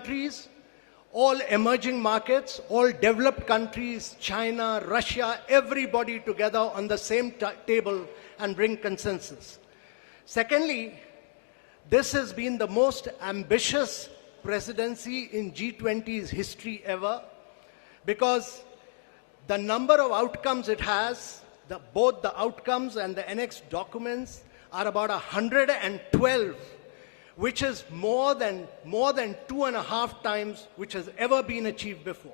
countries, all emerging markets, all developed countries, China, Russia, everybody together on the same table and bring consensus. Secondly, this has been the most ambitious presidency in G20's history ever, because the number of outcomes it has, both the outcomes and the annex documents, are about 112, which is more than 2.5 times which has ever been achieved before.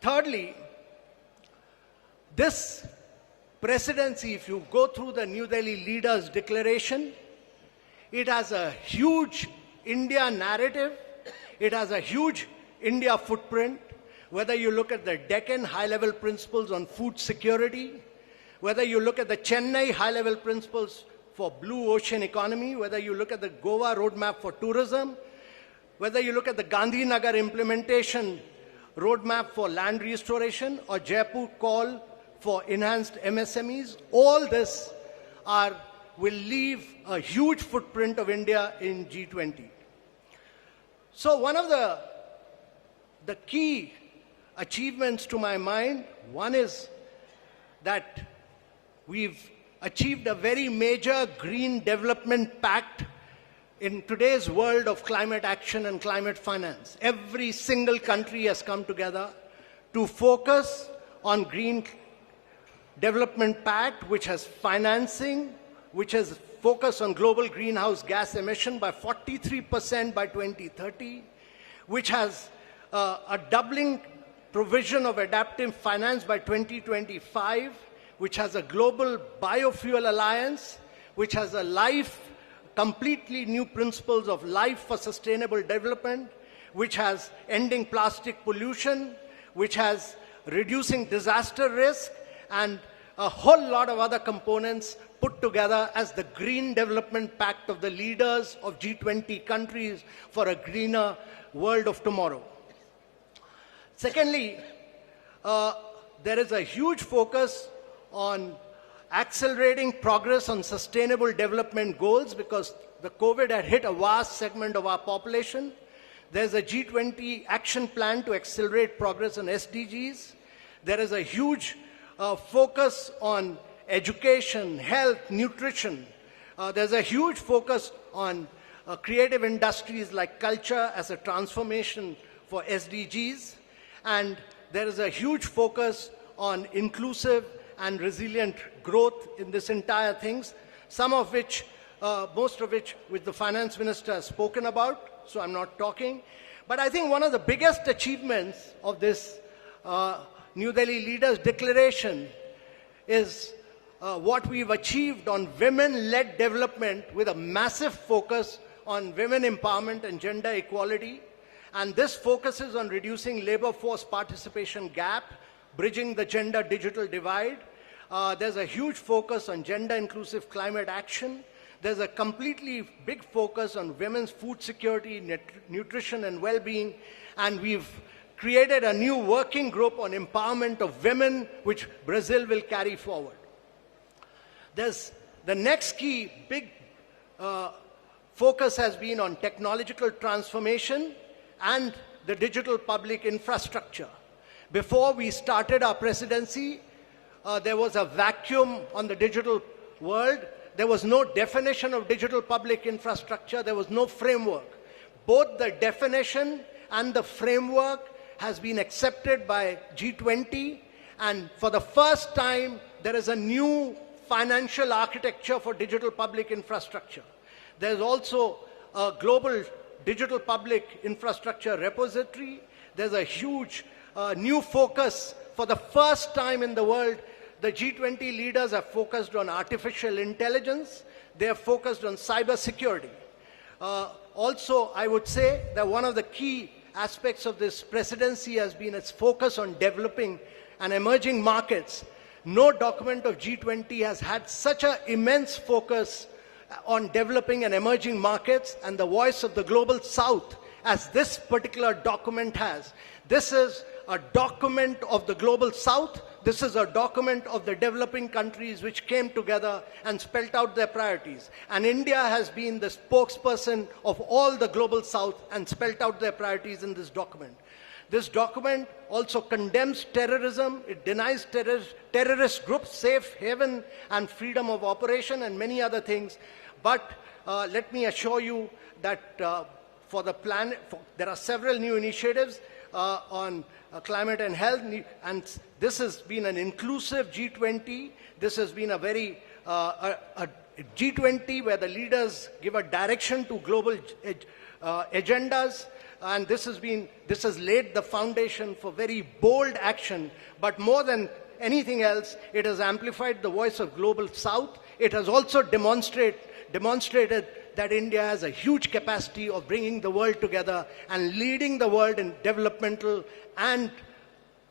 Thirdly, this presidency, if you go through the New Delhi Leaders' Declaration, it has a huge India narrative, it has a huge India footprint, whether you look at the Deccan high-level principles on food security, whether you look at the Chennai high-level principles for blue ocean economy, whether you look at the Goa roadmap for tourism, whether you look at the Gandhinagar implementation roadmap for land restoration, or Jaipur call for enhanced MSMEs, all this will leave a huge footprint of India in G20. So one of the key achievements to my mind, one is that we've achieved a very major green development pact in today's world of climate action and climate finance. Every single country has come together to focus on green development pact, which has financing, which has focused on global greenhouse gas emission by 43% by 2030, which has a doubling provision of adaptive finance by 2025, which has a global biofuel alliance, which has completely new principles of life for sustainable development, which has ending plastic pollution, which has reducing disaster risk, and a whole lot of other components put together as the Green Development Pact of the leaders of G20 countries for a greener world of tomorrow. Secondly, there is a huge focus on accelerating progress on sustainable development goals, because the COVID had hit a vast segment of our population. There's a G20 action plan to accelerate progress on SDGs. There is a huge focus on education, health, nutrition. There's a huge focus on creative industries like culture as a transformation for SDGs. And there is a huge focus on inclusive and resilient growth in this entire things, most of which the finance minister has spoken about, so I'm not talking. But I think one of the biggest achievements of this New Delhi Leaders' Declaration is what we've achieved on women-led development, with a massive focus on women empowerment and gender equality. And this focuses on reducing labor force participation gap, bridging the gender digital divide. There's a huge focus on gender inclusive climate action. There's a completely big focus on women's food security, nutrition and well-being. And we've created a new working group on empowerment of women, which Brazil will carry forward. There's the next key big focus has been on technological transformation and the digital public infrastructure. Before we started our presidency, there was a vacuum on the digital world. There was no definition of digital public infrastructure. There was no framework. Both the definition and the framework has been accepted by G20, and for the first time, there is a new financial architecture for digital public infrastructure. There's also a global digital public infrastructure repository. There's a huge new focus. For the first time in the world, the G20 leaders have focused on artificial intelligence. They have focused on cyber security. Also, I would say that one of the key aspects of this presidency has been its focus on developing and emerging markets. No document of G20 has had such an immense focus on developing and emerging markets and the voice of the global south as this particular document has. This is a document of the global south This is a document of the developing countries which came together and spelled out their priorities. And India has been the spokesperson of all the global south and spelled out their priorities in this document. This document also condemns terrorism. It denies terrorist groups safe haven and freedom of operation and many other things. But let me assure you that for the planet, there are several new initiatives on climate and health, and this has been an inclusive G20. This has been a very a G20 where the leaders give a direction to global agendas, and this has laid the foundation for very bold action. But more than anything else, it has amplified the voice of global South. It has also demonstrated that India has a huge capacity of bringing the world together and leading the world in developmental and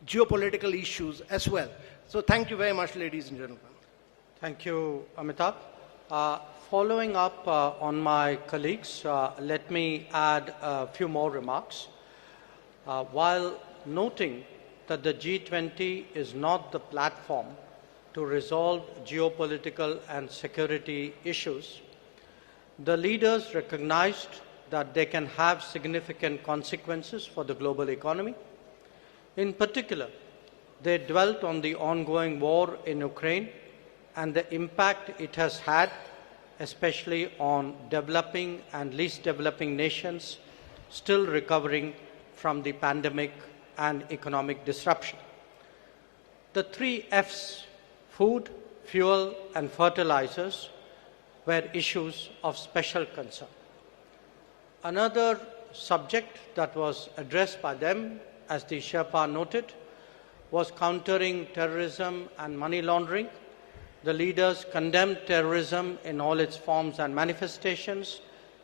geopolitical issues as well. So thank you very much, ladies and gentlemen. Thank you, Amitabh. Following up on my colleagues, let me add a few more remarks. While noting that the G20 is not the platform to resolve geopolitical and security issues, the leaders recognized that they can have significant consequences for the global economy. In particular, they dwelt on the ongoing war in Ukraine and the impact it has had, especially on developing and least developing nations still recovering from the pandemic and economic disruption. The 3 F's, food, fuel, and fertilizers, were issues of special concern. Another subject that was addressed by them, as the Sherpa noted, was countering terrorism and money laundering. The leaders condemned terrorism in all its forms and manifestations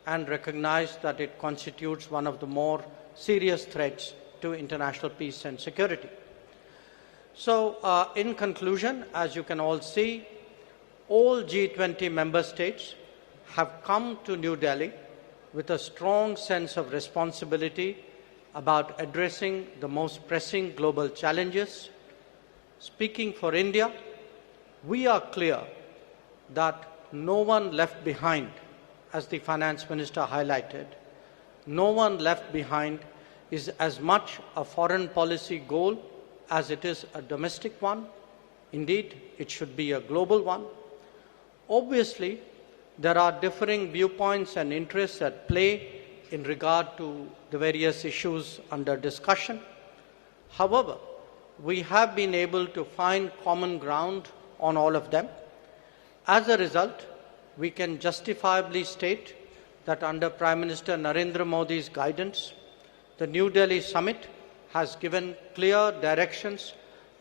and recognized that it constitutes one of the more serious threats to international peace and security. So, in conclusion, as you can all see, all G20 member states have come to New Delhi with a strong sense of responsibility about addressing the most pressing global challenges. Speaking for India, we are clear that no one left behind, as the Finance Minister highlighted. No one left behind is as much a foreign policy goal as it is a domestic one. Indeed, it should be a global one. Obviously, there are differing viewpoints and interests at play in regard to the various issues under discussion. However, we have been able to find common ground on all of them. As a result, we can justifiably state that under Prime Minister Narendra Modi's guidance, the New Delhi Summit has given clear directions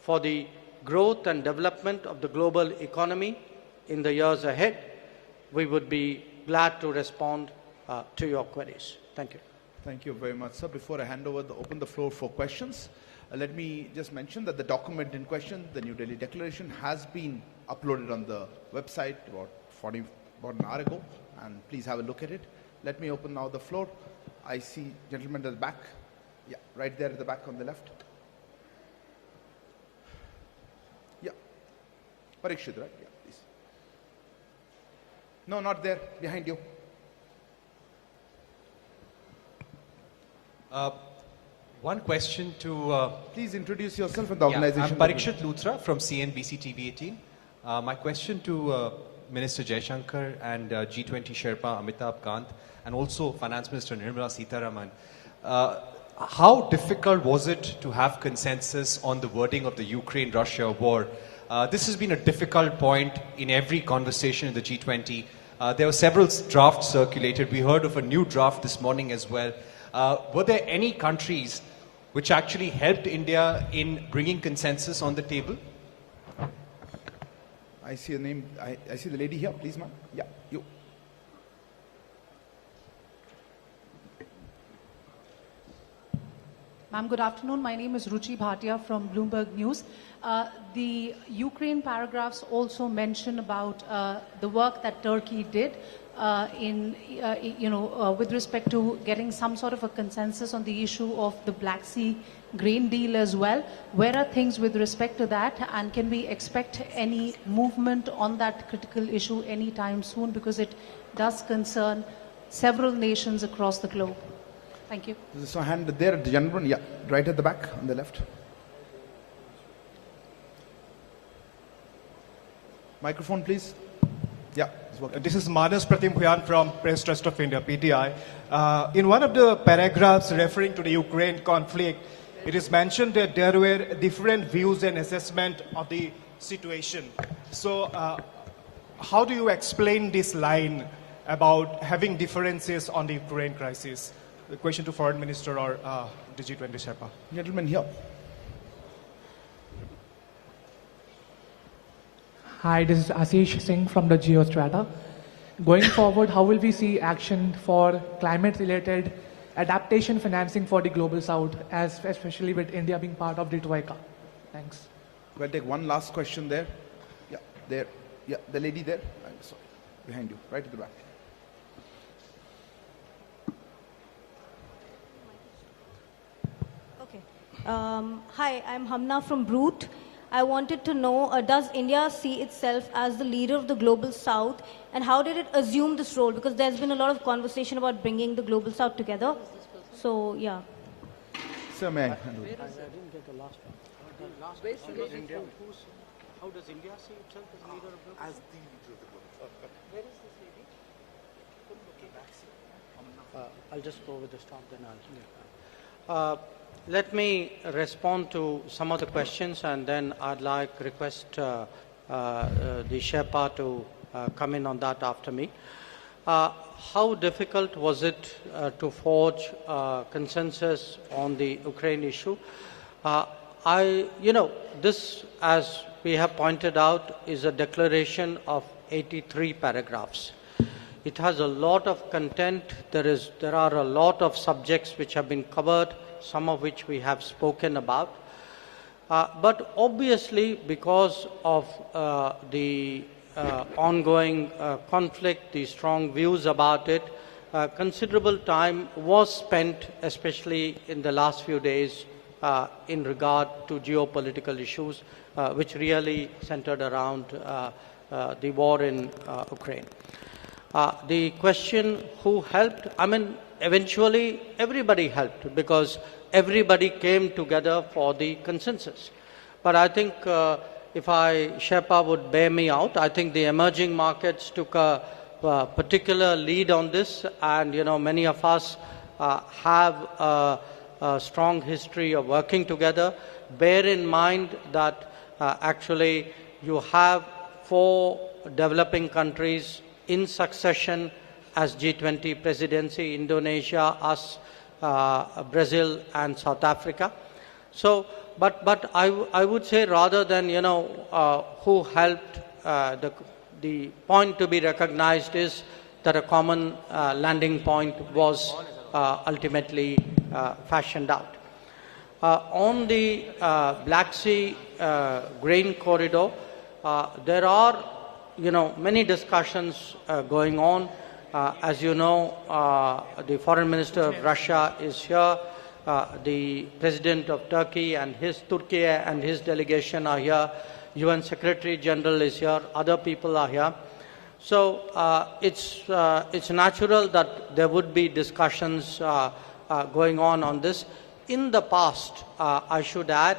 for the growth and development of the global economy in the years ahead. We would be glad to respond to your queries. Thank you. Thank you very much, sir. Before I open the floor for questions, let me just mention that the document in question, the New Delhi Declaration, has been uploaded on the website about an hour ago, and please have a look at it. Let me open now the floor. I see gentlemen at the back. Yeah, right there at the back on the left. Yeah. Parikshit, right? Yeah, please. No, not there. Behind you. One question to... please introduce yourself and the organization. I'm Parikshit Luthra from CNBC TV18. My question to Minister Jaishankar and G20 Sherpa Amitabh Kant and also Finance Minister Nirmala Sitharaman. How difficult was it to have consensus on the wording of the Ukraine-Russia war? This has been a difficult point in every conversation in the G20. There were several drafts circulated. We heard of a new draft this morning as well. Were there any countries which actually helped India in bringing consensus on the table? I see a name. I see the lady here. Please, ma'am. Yeah, you. Ma'am, good afternoon. My name is Ruchi Bhatia from Bloomberg News. The Ukraine paragraphs also mention about the work that Turkey did. with respect to getting some sort of a consensus on the issue of the Black Sea grain deal as well. Where are things with respect to that, and can we expect any movement on that critical issue anytime soon, because it does concern several nations across the globe? Thank you. There's a hand there at the gentleman, yeah, right at the back on the left. Microphone, please. Yeah, it's working. This is Manas Pratim Huyan from Press Trust of India, PTI. In one of the paragraphs referring to the Ukraine conflict, it is mentioned that there were different views and assessment of the situation. So how do you explain this line about having differences on the Ukraine crisis? The question to Foreign Minister or the G20 Sherpa. Gentleman here. Hi, this is Ashish Singh from the Geostrata. Going forward, how will we see action for climate-related adaptation financing for the Global South, especially with India being part of the Troika? Thanks. We'll take one last question there. Yeah, there. Yeah, the lady there. I'm sorry. Behind you, right at the back. Okay. Hi, I'm Hamna from Brute. I wanted to know, does India see itself as the leader of the Global South, and how did it assume this role? Because there's been a lot of conversation about bringing the Global South together. So, yeah. Sir, may I? I didn't get the last one. The last one. India. How does India see itself as leader of global? As the leader of the global South. Where is this lady? I'll just go with the stop, then I'll. Let me respond to some of the questions, and then I'd like request the Sherpa to come in on that after me. How difficult was it to forge consensus on the Ukraine issue? This, as we have pointed out, is a declaration of 83 paragraphs. It has a lot of content. There are a lot of subjects which have been covered, some of which we have spoken about. But obviously, because of the ongoing conflict, the strong views about it, considerable time was spent, especially in the last few days, in regard to geopolitical issues, which really centered around the war in Ukraine. The question who helped, eventually everybody helped, because everybody came together for the consensus. But I think if Sherpa would bear me out, I think the emerging markets took a particular lead on this, and many of us have a strong history of working together. Bear in mind that actually you have 4 developing countries in succession as G20 presidency: Indonesia, us, Brazil, and South Africa. So, but I would say, rather than who helped, the point to be recognized is that a common landing point was ultimately fashioned out. On the Black Sea grain corridor, there are many discussions going on. As you know, the Foreign Minister of Russia is here. The President of Turkey and his delegation are here. UN Secretary General is here. Other people are here. So it's natural that there would be discussions going on this. In the past, I should add,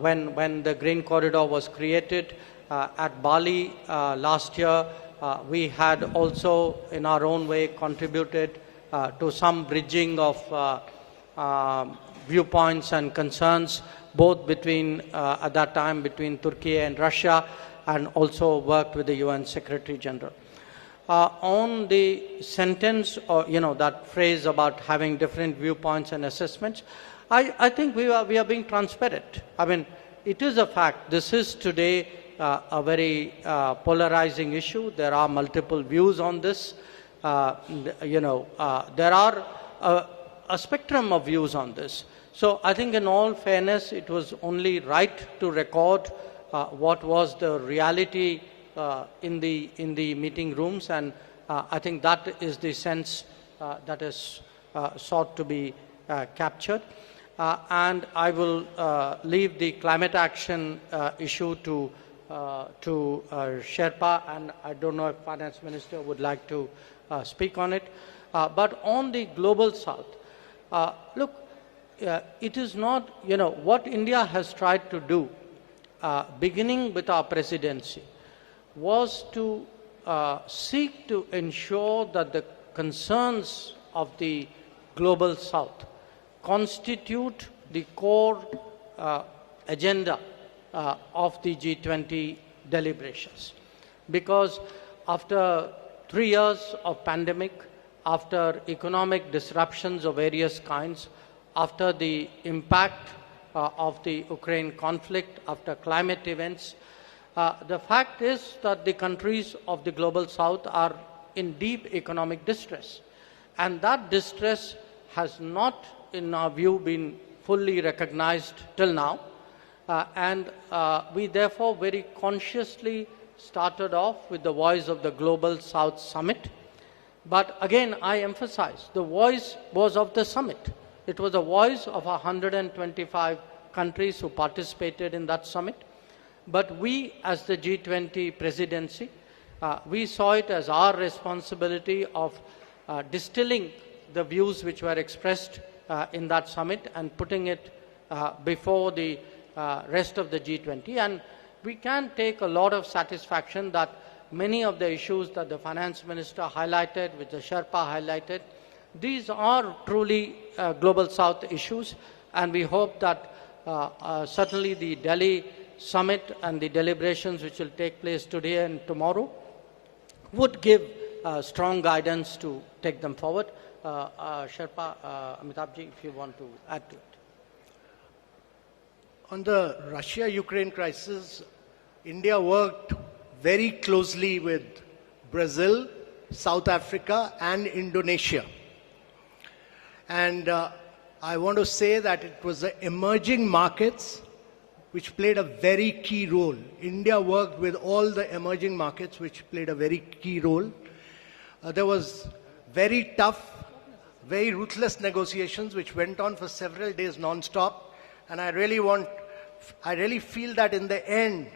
when the grain corridor was created at Bali last year, we had also, in our own way, contributed to some bridging of viewpoints and concerns, both between, at that time, between Turkey and Russia, and also worked with the UN Secretary General. On the sentence, or that phrase about having different viewpoints and assessments, I think we are being transparent. It is a fact. This is today a very polarizing issue. There are multiple views on this. There are a spectrum of views on this. So I think, in all fairness, it was only right to record what was the reality in the meeting rooms, and I think that is the sense that is sought to be captured. And I will leave the climate action issue to Sherpa, and I don't know if Finance Minister would like to speak on it. But on the global south, look, it is not, what India has tried to do, beginning with our presidency, was to seek to ensure that the concerns of the global south constitute the core agenda of the G20 deliberations. Because after 3 years of pandemic, after economic disruptions of various kinds, after the impact of the Ukraine conflict, after climate events, the fact is that the countries of the global south are in deep economic distress. And that distress has not, in our view, been fully recognized till now. And we therefore very consciously started off with the Voice of the Global South Summit. But again, I emphasize, the voice was of the summit. It was a voice of 125 countries who participated in that summit. But we, as the G20 presidency, we saw it as our responsibility of distilling the views which were expressed in that summit and putting it before the rest of the G20. And we can take a lot of satisfaction that many of the issues that the Finance Minister highlighted, which the Sherpa highlighted, these are truly Global South issues, and we hope that certainly the Delhi Summit and the deliberations which will take place today and tomorrow would give strong guidance to take them forward. Sherpa, Amitabhji, if you want to add to it. On the Russia-Ukraine crisis, India worked very closely with Brazil, South Africa, and Indonesia. And I want to say that it was the emerging markets which played a very key role. India worked with all the emerging markets which played a very key role. There was very tough, very ruthless negotiations which went on for several days non-stop. And I really feel that in the end,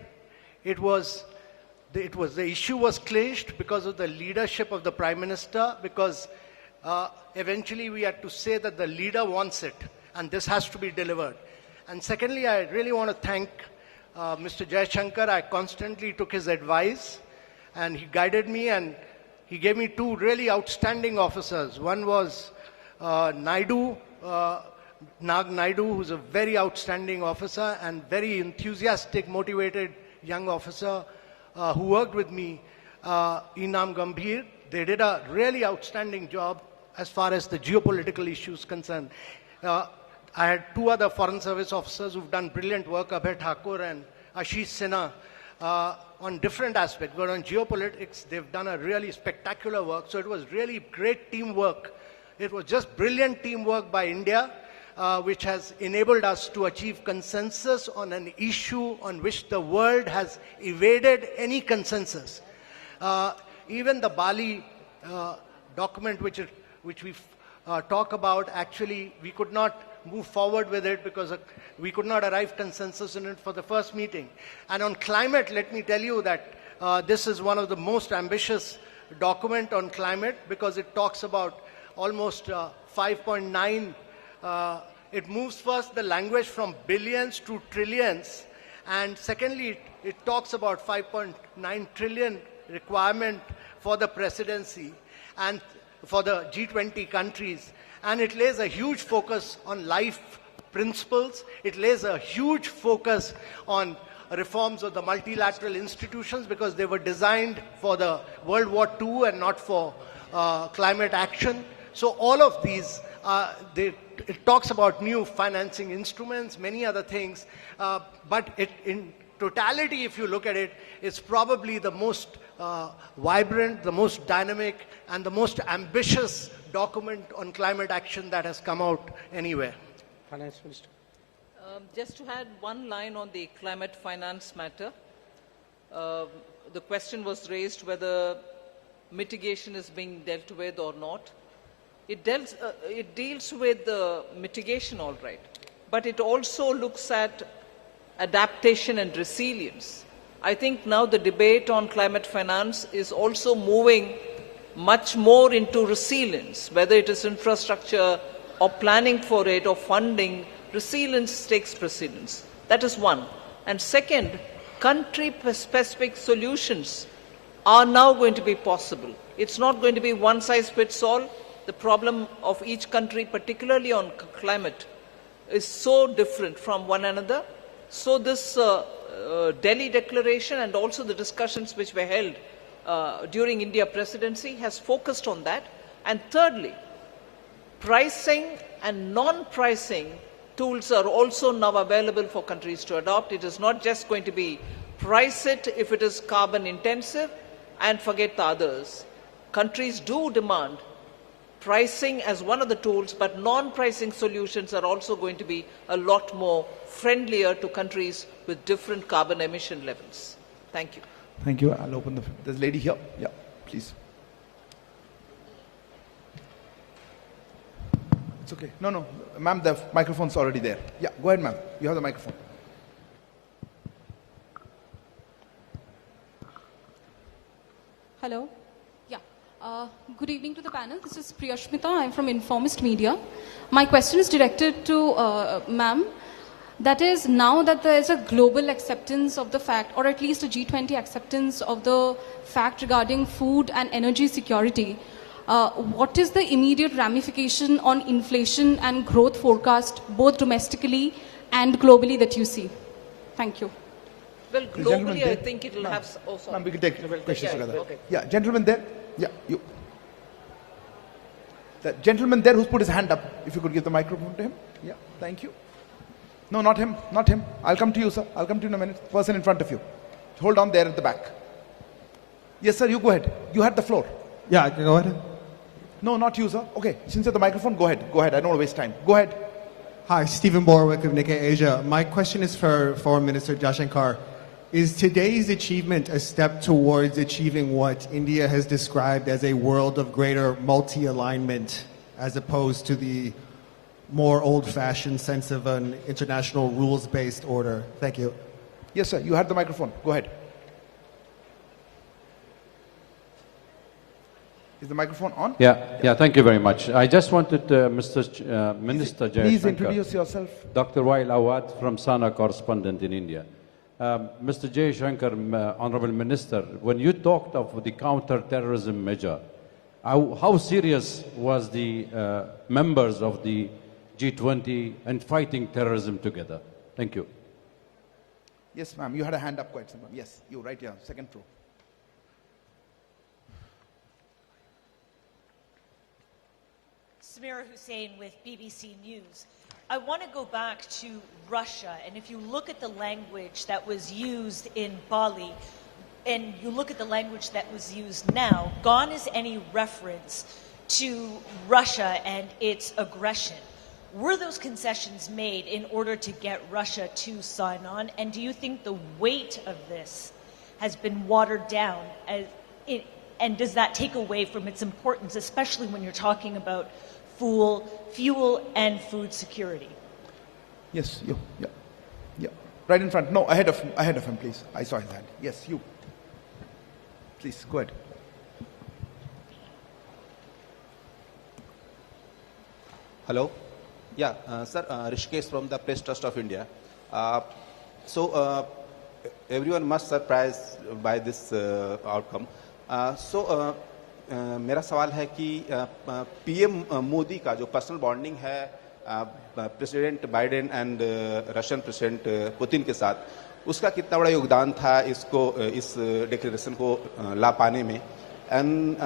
the issue was clinched because of the leadership of the Prime Minister, because eventually we had to say that the leader wants it, and this has to be delivered. And secondly, I really want to thank Mr. Jaishankar. I constantly took his advice, and he guided me, and he gave me two really outstanding officers. One was Naidu, Nag Naidu, who's a very outstanding officer and very enthusiastic, motivated young officer who worked with me, Inam Gambhir. They did a really outstanding job as far as the geopolitical issues concerned. I had two other Foreign Service officers who've done brilliant work, Abhay Thakur and Ashish Sinha, on different aspects. But on geopolitics, they've done a really spectacular work. So it was really great teamwork. It was just brilliant teamwork by India, which has enabled us to achieve consensus on an issue on which the world has evaded any consensus. Even the Bali document which we talk about, actually, we could not move forward with it because we could not arrive consensus in it for the first meeting. And on climate, let me tell you that this is one of the most ambitious document on climate because it talks about almost 5.9. It moves first the language from billions to trillions, and secondly, it talks about 5.9 trillion requirement for the presidency and for the G20 countries. And it lays a huge focus on life principles. It lays a huge focus on reforms of the multilateral institutions because they were designed for the World War II and not for climate action. So all of these, it talks about new financing instruments, many other things, but in totality, if you look at it, it's probably the most vibrant, the most dynamic, and the most ambitious document on climate action that has come out anywhere. Finance Minister. Just to add one line on the climate finance matter, the question was raised whether mitigation is being dealt with or not. It deals with the mitigation, all right, but it also looks at adaptation and resilience. I think now the debate on climate finance is also moving much more into resilience, whether it is infrastructure or planning for it or funding. Resilience takes precedence. That is one. And second, country-specific solutions are now going to be possible. It's not going to be one size fits all. The problem of each country, particularly on climate, is so different from one another. So this Delhi Declaration and also the discussions which were held during India presidency has focused on that. And thirdly, pricing and non-pricing tools are also now available for countries to adopt. It is not just going to be price it if it is carbon intensive and forget the others. Countries do demand pricing as one of the tools, but non-pricing solutions are also going to be a lot more friendlier to countries with different carbon emission levels. Thank you. Thank you. I'll open there's a lady here. Yeah, please. It's okay. No, ma'am, the microphone's already there. Yeah, go ahead, ma'am. You have the microphone. Hello. Yeah. Good evening to the panel. This is Priyashmita. I'm from Informist Media. My question is directed to ma'am. That is, now that there is a global acceptance of the fact, or at least a G20 acceptance of the fact regarding food and energy security, what is the immediate ramification on inflation and growth forecast, both domestically and globally, that you see? Thank you. Well, globally, I think it will have... Oh, sorry. Ma'am, we can take questions together. Okay. Yeah, gentleman there. Yeah, you. The gentleman there who's put his hand up, if you could give the microphone to him. Yeah, thank you. No, not him, not him. I'll come to you, sir. I'll come to you in a minute. Person in front of you. Hold on there at the back. Yes, sir, you go ahead. You had the floor. Yeah, I can go ahead. No, not you, sir. Okay, since you have the microphone, go ahead. Go ahead. I don't want to waste time. Go ahead. Hi, Stephen Borwick of Nikkei Asia. My question is for Foreign Minister Jaishankar. Is today's achievement a step towards achieving what India has described as a world of greater multi-alignment, as opposed to the more old-fashioned sense of an international rules-based order? Thank you. Yes, sir. You had the microphone. Go ahead. Is the microphone on? Yeah. Thank you very much. I just wanted Minister Jaishankar. Please introduce yourself. Dr. Wail Awad from Sana, correspondent in India. Mr. Jaishankar, Honorable Minister, when you talked of the counter-terrorism measure, how serious was the members of the G20 and fighting terrorism together? Thank you. Yes, ma'am. You had a hand up quite some time. Yes, you right here, second row. Samira Hussain with BBC News. I want to go back to Russia, and if you look at the language that was used in Bali, and you look at the language that was used now, gone is any reference to Russia and its aggression. Were those concessions made in order to get Russia to sign on? And do you think the weight of this has been watered down? And does that take away from its importance, especially when you're talking about fuel and food security? Yes, you. Yeah. Right in front. No, ahead of him, please. I saw his hand. Yes, you. Please, go ahead. Hello. Yeah, sir, Rishikesh from the Press Trust of India. Everyone must surprised by this outcome. मेरा सवाल है कि PM Modi का जो personal bonding है president Biden and Russian president Putin के साथ, उसका कितना बड़ा योगदान था इसको इस डिक्लेरेशन को ला पाने में, and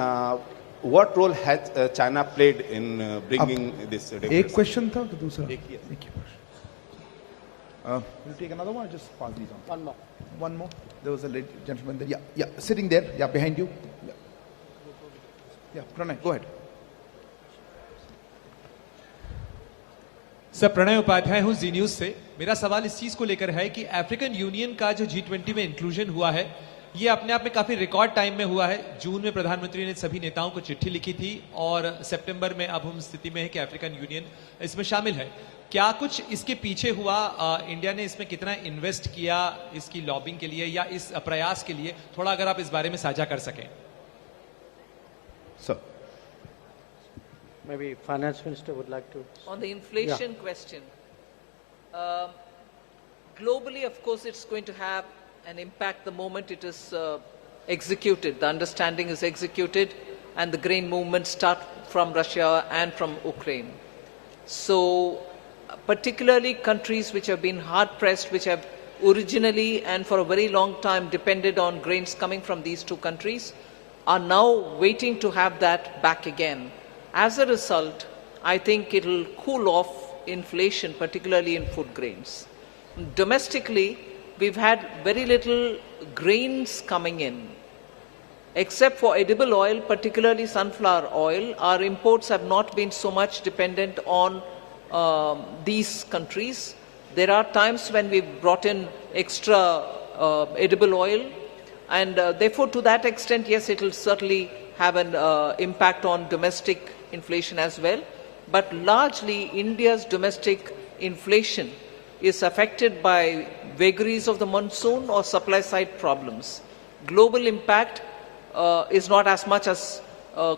what role has China played in bringing this declaration? एक क्वेश्चन था कि दूसरा? एक ही question. We'll take another one. Just pass these on. One more. There was a gentleman there. Yeah, sitting there. Yeah, behind you. Yeah, Pranay, go ahead. Sir, Pranay Upadhyay हूं Zee news से। मेरा सवाल इस चीज को लेकर है कि अफ्रीकन यूनियन का जो G20 में इंक्लूजन हुआ है, ये अपने आप में काफी रिकॉर्ड टाइम में हुआ है। जून में प्रधानमंत्री ने सभी नेताओं को चिट्ठी लिखी थी और सितंबर में अब हम स्थिति में है कि अफ्रीकन यूनियन इसमें शामिल है। क्या कुछ इसके पीछे हुआ? इंडिया ने इसमें कितना इन्वेस्ट किया इसकी लॉबिंग के लिए या इस प्रयास के लिए? थोड़ा अगर आप इस बारे में साझा कर सकें। Sir. Maybe Finance Minister would like to. On the inflation question, globally, of course, it's going to have an impact the moment it is executed. The understanding is executed and the grain movements start from Russia and from Ukraine. So, particularly countries which have been hard-pressed, which have originally and for a very long time depended on grains coming from these two countries, are now waiting to have that back again. As a result, I think it will cool off inflation, particularly in food grains. Domestically, we've had very little grains coming in. Except for edible oil, particularly sunflower oil, our imports have not been so much dependent on these countries. There are times when we've brought in extra edible oil, and therefore to that extent, yes, it will certainly have an impact on domestic inflation as well. But largely, India's domestic inflation is affected by vagaries of the monsoon or supply side problems. Global impact is not as much as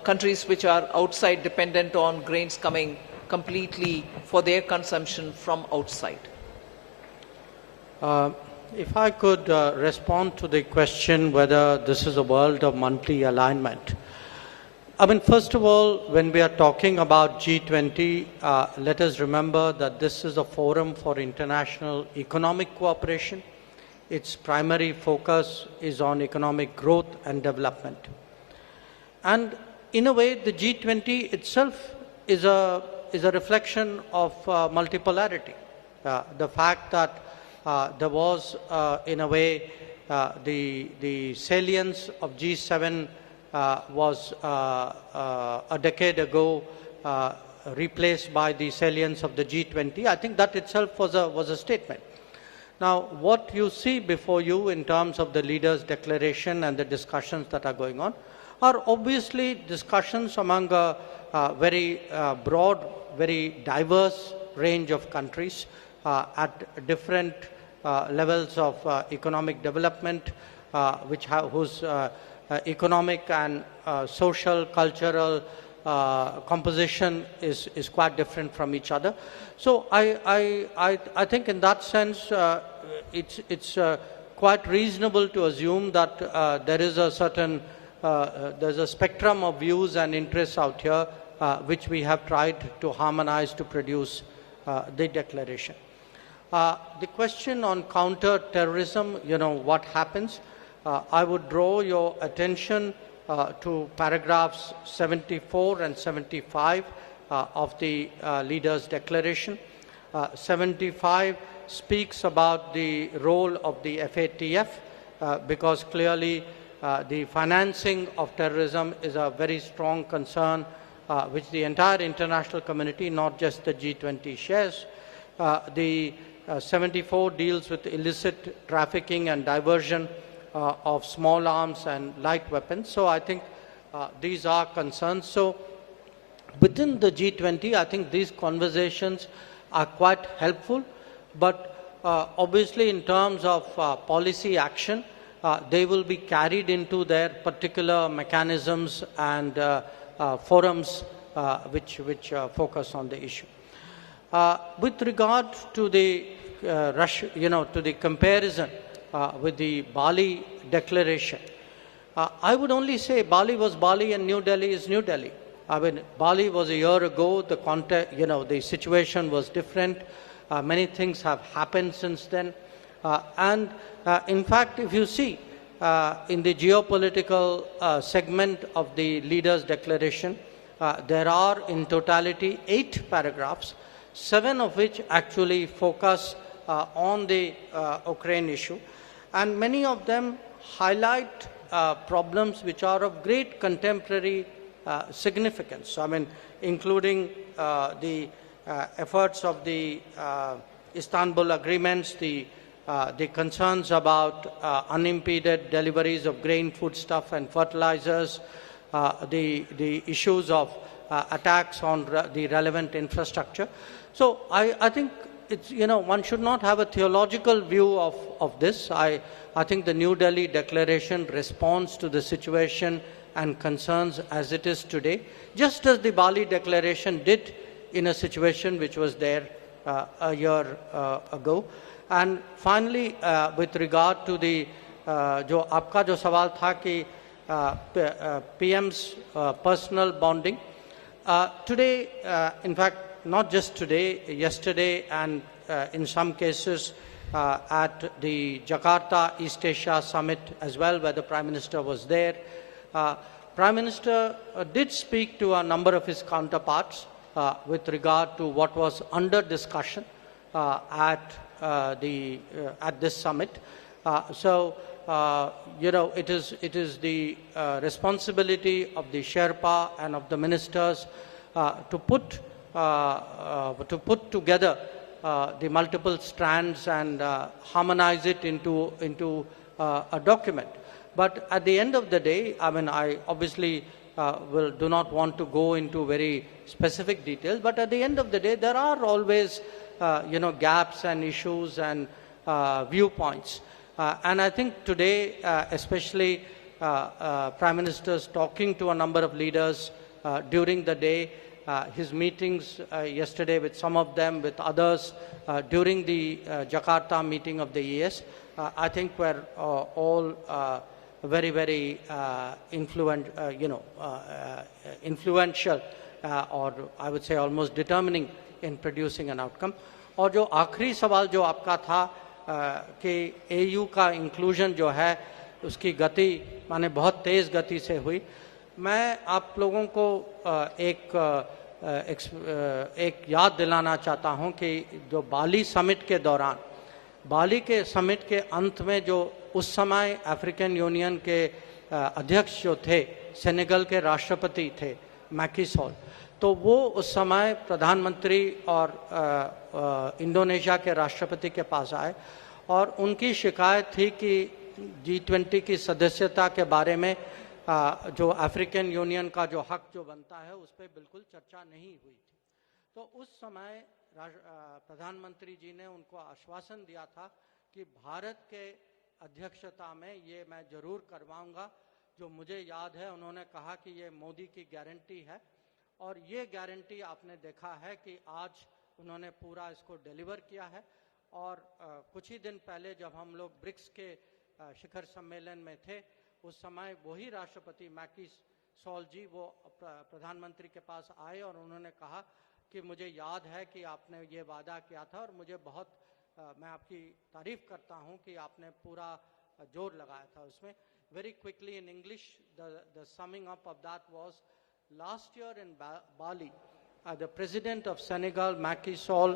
countries which are outside dependent on grains coming completely for their consumption from outside. If I could respond to the question whether this is a world of monthly alignment. I mean, first of all, when we are talking about G20, let us remember that this is a forum for international economic cooperation. Its primary focus is on economic growth and development. And in a way, the G20 itself is a reflection of multipolarity. The fact that there was, in a way, the salience of G7 was a decade ago replaced by the salience of the G20. I think that itself was a statement. Now, what you see before you in terms of the leaders' declaration and the discussions that are going on are obviously discussions among a very broad, very diverse range of countries at different levels of economic development, whose economic and social, cultural composition is quite different from each other. So I think in that sense it's quite reasonable to assume that there is a certain there's a spectrum of views and interests out here which we have tried to harmonize to produce the declaration. The question on counter-terrorism, you know, what happens? I would draw your attention to paragraphs 74 and 75 of the Leaders' Declaration. 75 speaks about the role of the FATF because clearly the financing of terrorism is a very strong concern which the entire international community, not just the G20, shares. The 74 deals with illicit trafficking and diversion of small arms and light weapons. So I think these are concerns. So within the G20, I think these conversations are quite helpful, but obviously in terms of policy action, they will be carried into their particular mechanisms and forums which focus on the issue. With regard to the to the comparison with the Bali Declaration, I would only say Bali was Bali and New Delhi is New Delhi. I mean, Bali was a year ago. The context, the situation was different. Many things have happened since then, and in fact, if you see in the geopolitical segment of the Leaders' Declaration, there are in totality 8 paragraphs, 7 of which actually focus on the Ukraine issue, and many of them highlight problems which are of great contemporary significance. I mean, including the efforts of the Istanbul agreements, the the concerns about unimpeded deliveries of grain, foodstuff and fertilizers, the issues of attacks on the relevant infrastructure. So I think it's, one should not have a theological view of this. I think the New Delhi Declaration responds to the situation and concerns as it is today, just as the Bali Declaration did in a situation which was there a year ago. And finally, with regard to the जो आपका जो सवाल था कि PM's personal bonding, today, in fact, not just today, yesterday, and in some cases at the Jakarta East Asia Summit as well, where the Prime Minister was there, Prime Minister did speak to a number of his counterparts with regard to what was under discussion at this summit. It is the responsibility of the Sherpa and of the ministers to put together the multiple strands and harmonize it into a document. But at the end of the day, I mean, I obviously do not want to go into very specific details, but at the end of the day, there are always gaps and issues and viewpoints. And I think today, especially Prime Minister's talking to a number of leaders during the day, his meetings yesterday with some of them, with others, during the Jakarta meeting of the ES, I think were all very, very influential, or I would say almost determining in producing an outcome. और जो आखिरी सवाल जो आपका था कि AU का inclusion जो है उसकी गति माने बहुत तेज़ गति से हुई, मैं आप लोगों को एक याद दिलाना चाहता हूं कि जो बाली समिट के दौरान, बाली के समिट के अंत में जो उस समय अफ्रीकन यूनियन के अध्यक्ष जो थे, सेनेगल के राष्ट्रपति थे मैकी सॉल, तो वो उस समय प्रधानमंत्री और इंडोनेशिया के राष्ट्रपति के पास आए और उनकी शिकायत थी कि G20 की सदस्यता के बारे में जो अफ्रीकन यूनियन का जो हक जो बनता है उस पर बिल्कुल चर्चा नहीं हुई थी। तो उस समय प्रधानमंत्री जी ने उनको आश्वासन दिया था कि भारत के अध्यक्षता में ये मैं जरूर करवाऊंगा। जो मुझे याद है उन्होंने कहा कि ये मोदी की गारंटी है और ये गारंटी आपने देखा है कि आज उन्होंने पूरा इसको डिलीवर किया है। और कुछ ही दिन पहले जब हम लोग ब्रिक्स के शिखर सम्मेलन में थे उस समय वही राष्ट्रपति मैकी सॉल जी वो प्रधानमंत्री के पास आए और उन्होंने कहा कि मुझे याद है कि आपने ये वादा किया था और मुझे बहुत मैं आपकी तारीफ करता हूँ कि आपने पूरा जोर लगाया था उसमें। Very quickly in English, the summing up of that was last year in Bali, the president of Senegal, Macky Sall,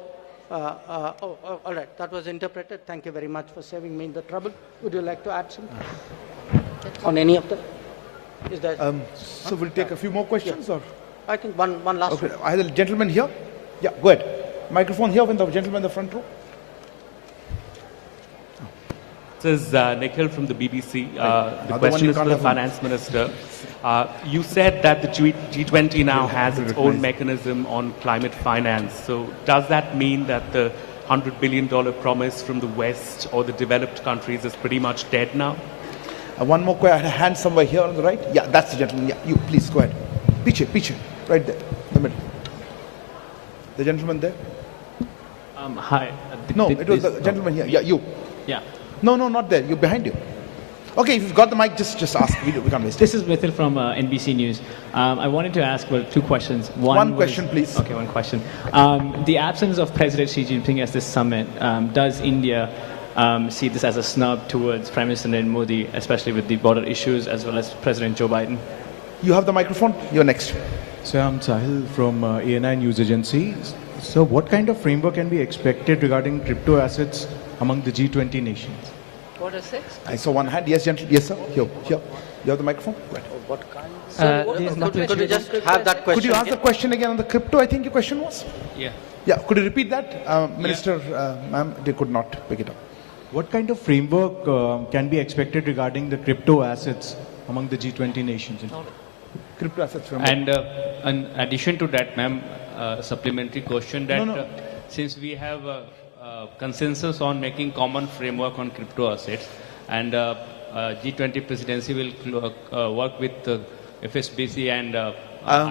all right, that was interpreted. Thank you very much for saving me in the trouble. Would you like to add something on any of them? Is there? So we'll take a few more questions, or I think one last. Okay, one. I have the gentleman here. Yeah, go ahead. Microphone here, when the gentleman in the front row. This is Nikhil from the BBC. The question is for the Finance Minister. You said that the G20 now has its own mechanism on climate finance. So does that mean that the $100 billion promise from the West or the developed countries is pretty much dead now? One more question. I had a hand somewhere here on the right. Yeah, that's the gentleman. Yeah, you, please, go ahead. Piche, right there, the middle. The gentleman there? Hi. No, it was the gentleman here. Yeah, you. Yeah. No, not there. You're behind you. Okay, if you've got the mic, just ask. We can't waste it. This is Mithil from NBC News. I wanted to ask two questions. One question, please. Okay, one question. The absence of President Xi Jinping at this summit, does India see this as a snub towards Prime Minister Narendra Modi, especially with the border issues, as well as President Joe Biden? You have the microphone. You're next. So I'm Sahil from ANI News Agency. So what kind of framework can be expected regarding crypto assets among the G20 nations? What is it? I saw one hand. Yes, gentleman. Yes, sir. Here. You have the microphone? Go ahead. What kind? Could you just have that question? Could you ask again? the question again on the crypto? I think your question was? Yeah. Yeah, could you repeat that? Minister, ma'am, they could not pick it up. What kind of framework can be expected regarding the crypto assets among the G20 nations? Crypto assets framework. And in addition to that, ma'am, supplementary question that since we have consensus on making common framework on crypto assets, and G20 presidency will work with FSBC and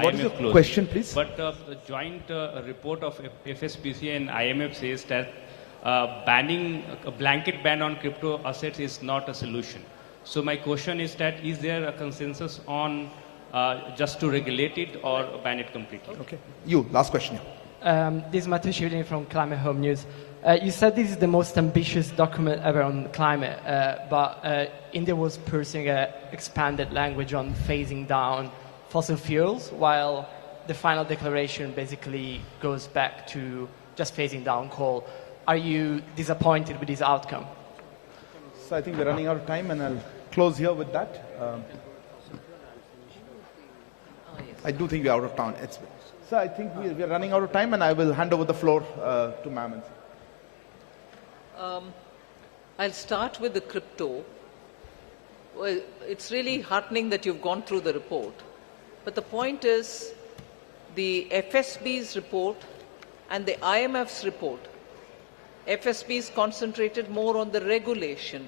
what is your IMF question, please? But the joint report of FSBC and IMF says that banning a blanket ban on crypto assets is not a solution. So my question is that is there a consensus on just to regulate it or ban it completely? Okay. You, last question. This is Matthew Shivlin from Climate Home News. You said this is the most ambitious document ever on climate, but India was pursuing an expanded language on phasing down fossil fuels, while the final declaration basically goes back to just phasing down coal. Are you disappointed with this outcome? So I think we're running out of time, and I'll close here with that. I do think we're out of time. So I think we're running out of time, and I will hand over the floor to ma'am. I'll start with the crypto. Well, it's really heartening that you've gone through the report. But the point is, the FSB's report and the IMF's report, FSB's concentrated more on the regulation,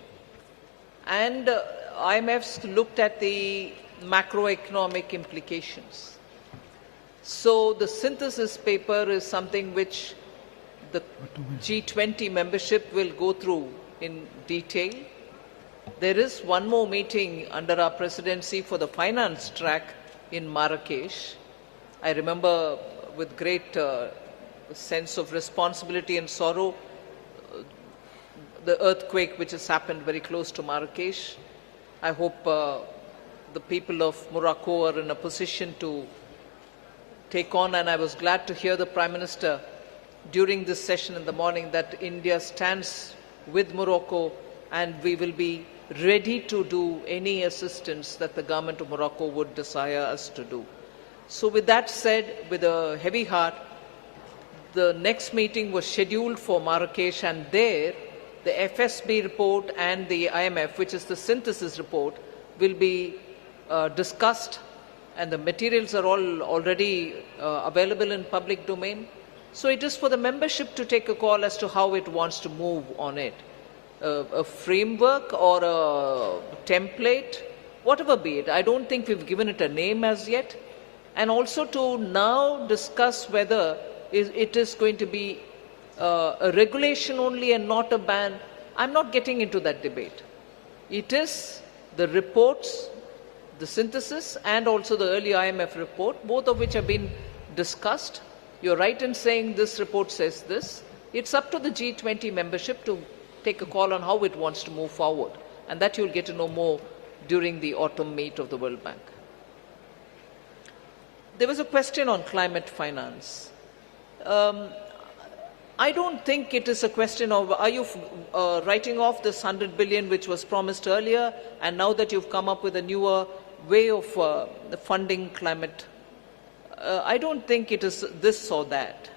and IMF's looked at the macroeconomic implications. So the synthesis paper is something which the G20 membership will go through in detail. There is one more meeting under our presidency for the finance track in Marrakesh. I remember with great sense of responsibility and sorrow the earthquake which has happened very close to Marrakesh. I hope the people of Morocco are in a position to take on, and I was glad to hear the Prime Minister during this session in the morning that India stands with Morocco and we will be ready to do any assistance that the government of Morocco would desire us to do. So with that said, with a heavy heart, the next meeting was scheduled for Marrakesh, and there the FSB report and the IMF, which is the synthesis report, will be discussed, and the materials are all already available in public domain. So it is for the membership to take a call as to how it wants to move on it. A framework or a template, whatever be it. I don't think we've given it a name as yet. And also to now discuss whether it is going to be a regulation only and not a ban. I'm not getting into that debate. It is the reports, the synthesis, and also the early IMF report, both of which have been discussed. You're right in saying this report says this. It's up to the G20 membership to take a call on how it wants to move forward. And that you'll get to know more during the autumn meet of the World Bank. There was a question on climate finance. I don't think it is a question of, are you writing off this 100 billion which was promised earlier, and now that you've come up with a newer way of funding climate. I don't think it is this or that.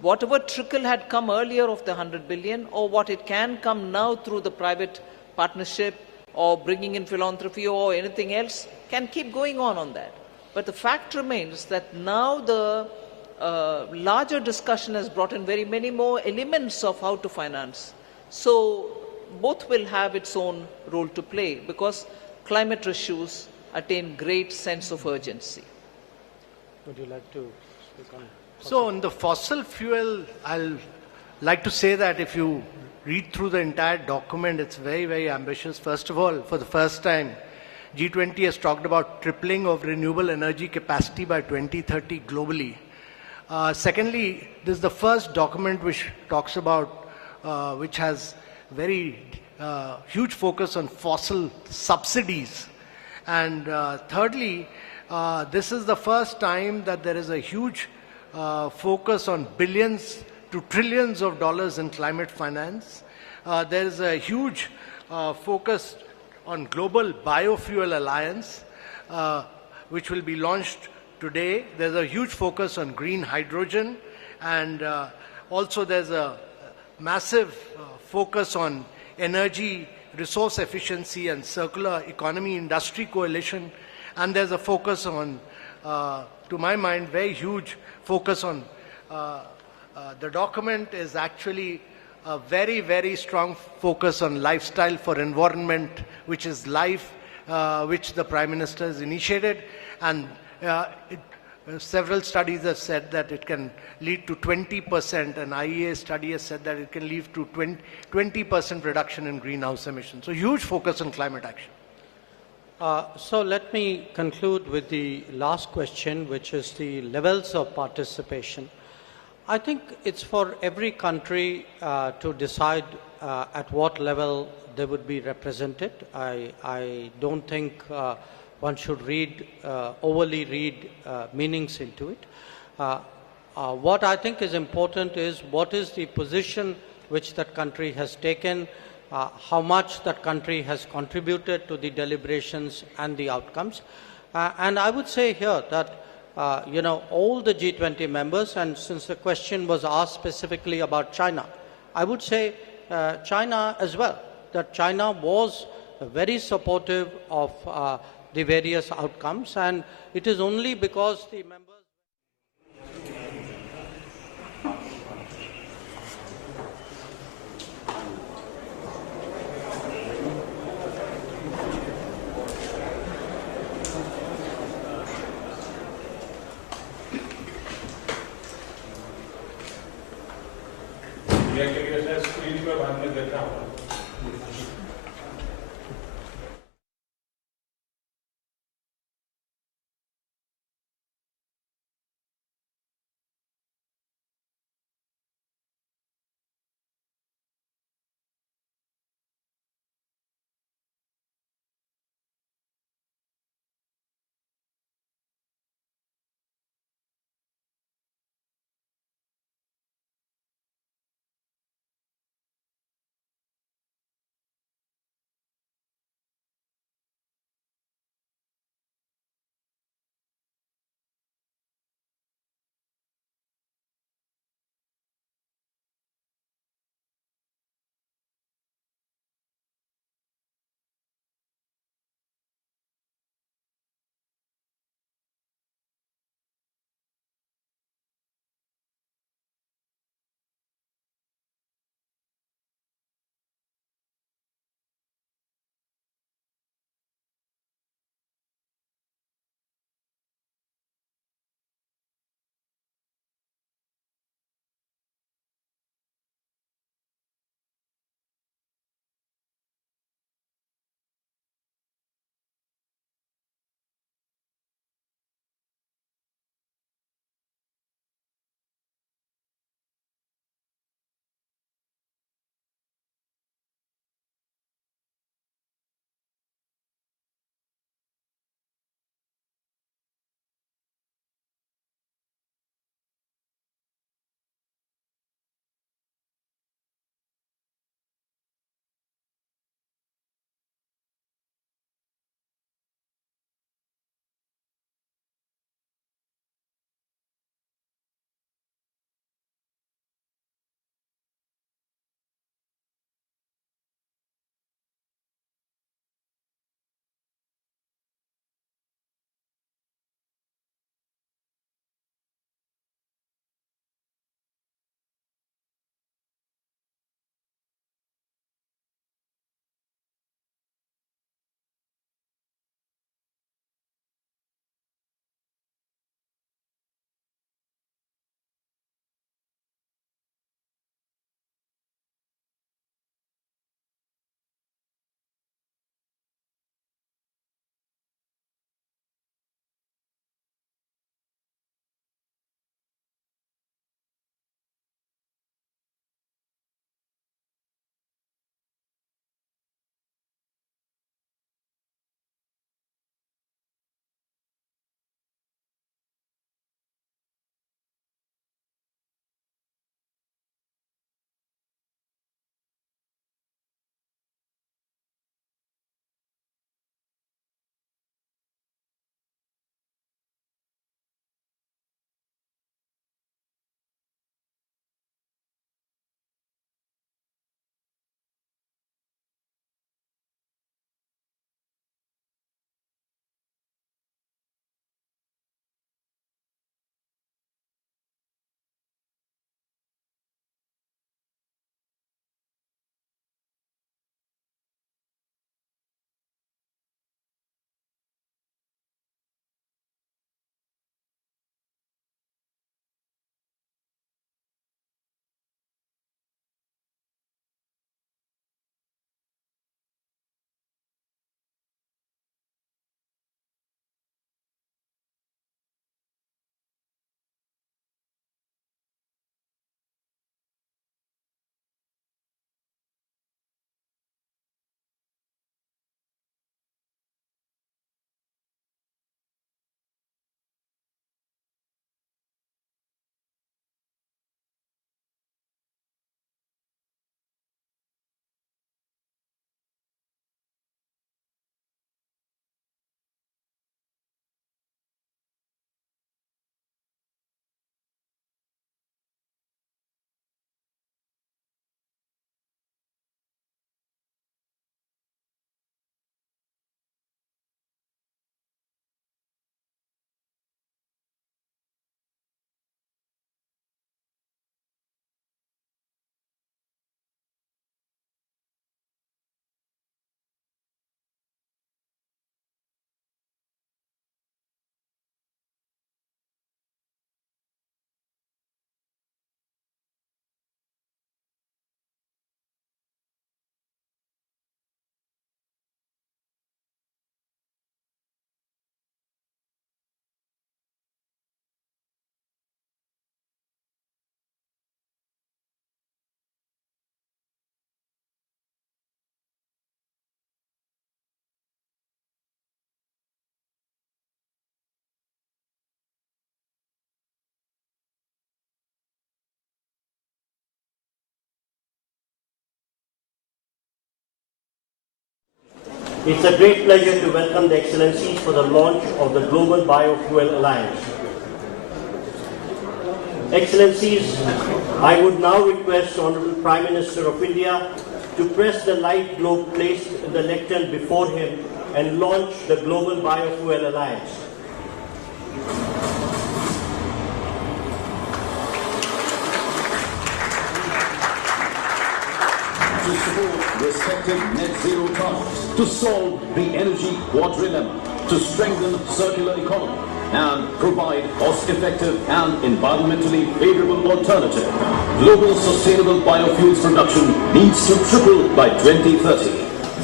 Whatever trickle had come earlier of the 100 billion, or what it can come now through the private partnership or bringing in philanthropy or anything else, can keep going on that. But the fact remains that now the larger discussion has brought in very many more elements of how to finance. So both will have its own role to play, because climate issues attain great sense of urgency. Would you like to speak on? So on the fossil fuel, I'll like to say that if you read through the entire document, it's very, very ambitious. First of all, for the first time, G20 has talked about tripling of renewable energy capacity by 2030 globally. Secondly, this is the first document which talks about, which has very huge focus on fossil subsidies. And thirdly, this is the first time that there is a huge focus on billions to trillions of dollars in climate finance. There is a huge focus on Global Biofuel Alliance, which will be launched today. There's a huge focus on green hydrogen, and also there's a massive focus on energy, resource efficiency and circular economy industry coalition. And there's a focus on, to my mind, very huge focus on, the document is actually a very, very strong focus on lifestyle for environment, which is life, which the Prime Minister has initiated. And several studies have said that it can lead to 20%. An IEA study has said that it can lead to 20% reduction in greenhouse emissions. So huge focus on climate action. So let me conclude with the last question, which is the levels of participation. I think it's for every country to decide at what level they would be represented. I don't think one should overly read meanings into it. What I think is important is what is the position which that country has taken, how much that country has contributed to the deliberations and the outcomes. And I would say here that all the G20 members, and since the question was asked specifically about China, I would say China as well, that China was very supportive of the various outcomes, and it is only because the members screen पर बाद में देखा हूँ It's a great pleasure to welcome the Excellencies for the launch of the Global Biofuel Alliance. Excellencies, I would now request Honorable Prime Minister of India to press the light globe placed in the lectern before him and launch the Global Biofuel Alliance. To support respective net zero targets, to solve the energy quadrilemma, to strengthen circular economy, and provide cost-effective and environmentally favorable alternative. Global sustainable biofuels production needs to triple by 2030.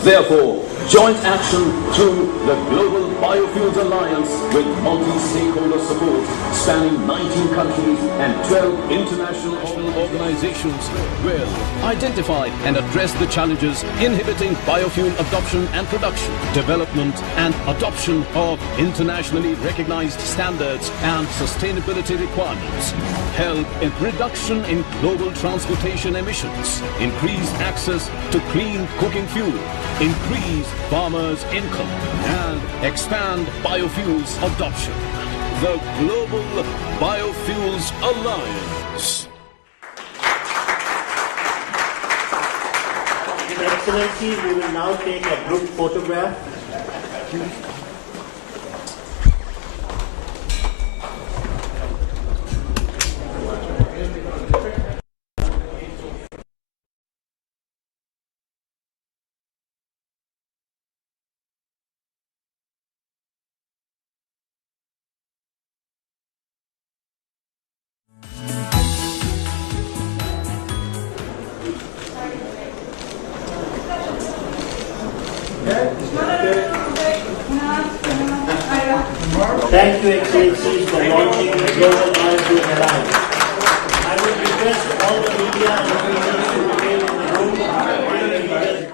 Therefore, joint action through the Global Biofuels Alliance with multi-stakeholder support spanning 19 countries and 12 international organizations will identify and address the challenges inhibiting biofuel adoption and production, development and adoption of internationally recognized standards and sustainability requirements, help in reduction in global transportation emissions, increase access to clean cooking fuel, increase farmers' income, and expand biofuels adoption. The Global Biofuels Alliance. Your Excellency, we will now take a group photograph. Thank you, Excellencies, for launching the Global Biofuel Alliance. I would request all the media and officials to remain in the room while the leaders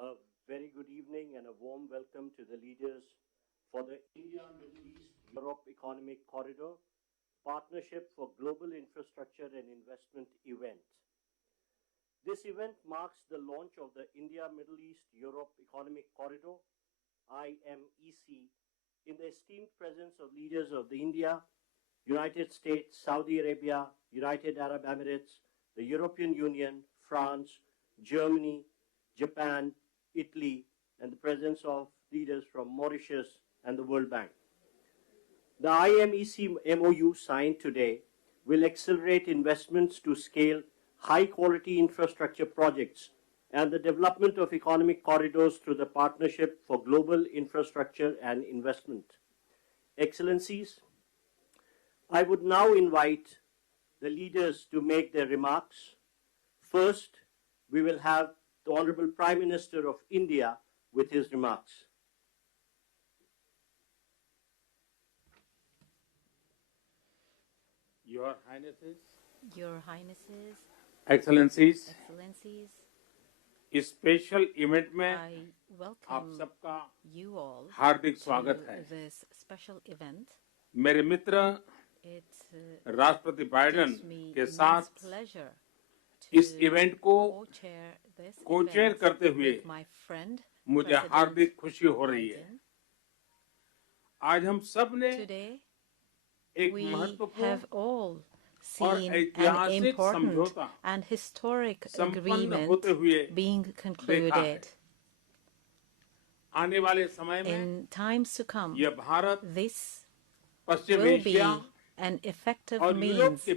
A very good evening and a warm welcome to the leaders for the India, Middle East, Europe Economic Corridor Partnership for Global Infrastructure and Investment event. This event marks the launch of the India, Middle East, Europe Economic Corridor, IMEC, in the esteemed presence of leaders of the India, United States, Saudi Arabia, United Arab Emirates, the European Union, France, Germany, Japan, Italy, and the presence of leaders from Mauritius and the World Bank. The IMEC MOU signed today will accelerate investments to scale high-quality infrastructure projects and the development of economic corridors through the Partnership for Global Infrastructure and Investment. Excellencies, I would now invite the leaders to make their remarks. First, we will have the Honorable Prime Minister of India with his remarks. Your Highnesses, Your Highnesses, Excellencies, इस special event में आप सबका हार्दिक स्वागत है। this special event. मेरे मित्र राष्ट्रपति Biden के साथ इस इवेंट को को-चेयर करते हुए मुझे हार्दिक खुशी हो रही है। आज हम सब ने एक महत्वपूर्ण seen an important and historic agreement being concluded. In times to come, this will be an effective means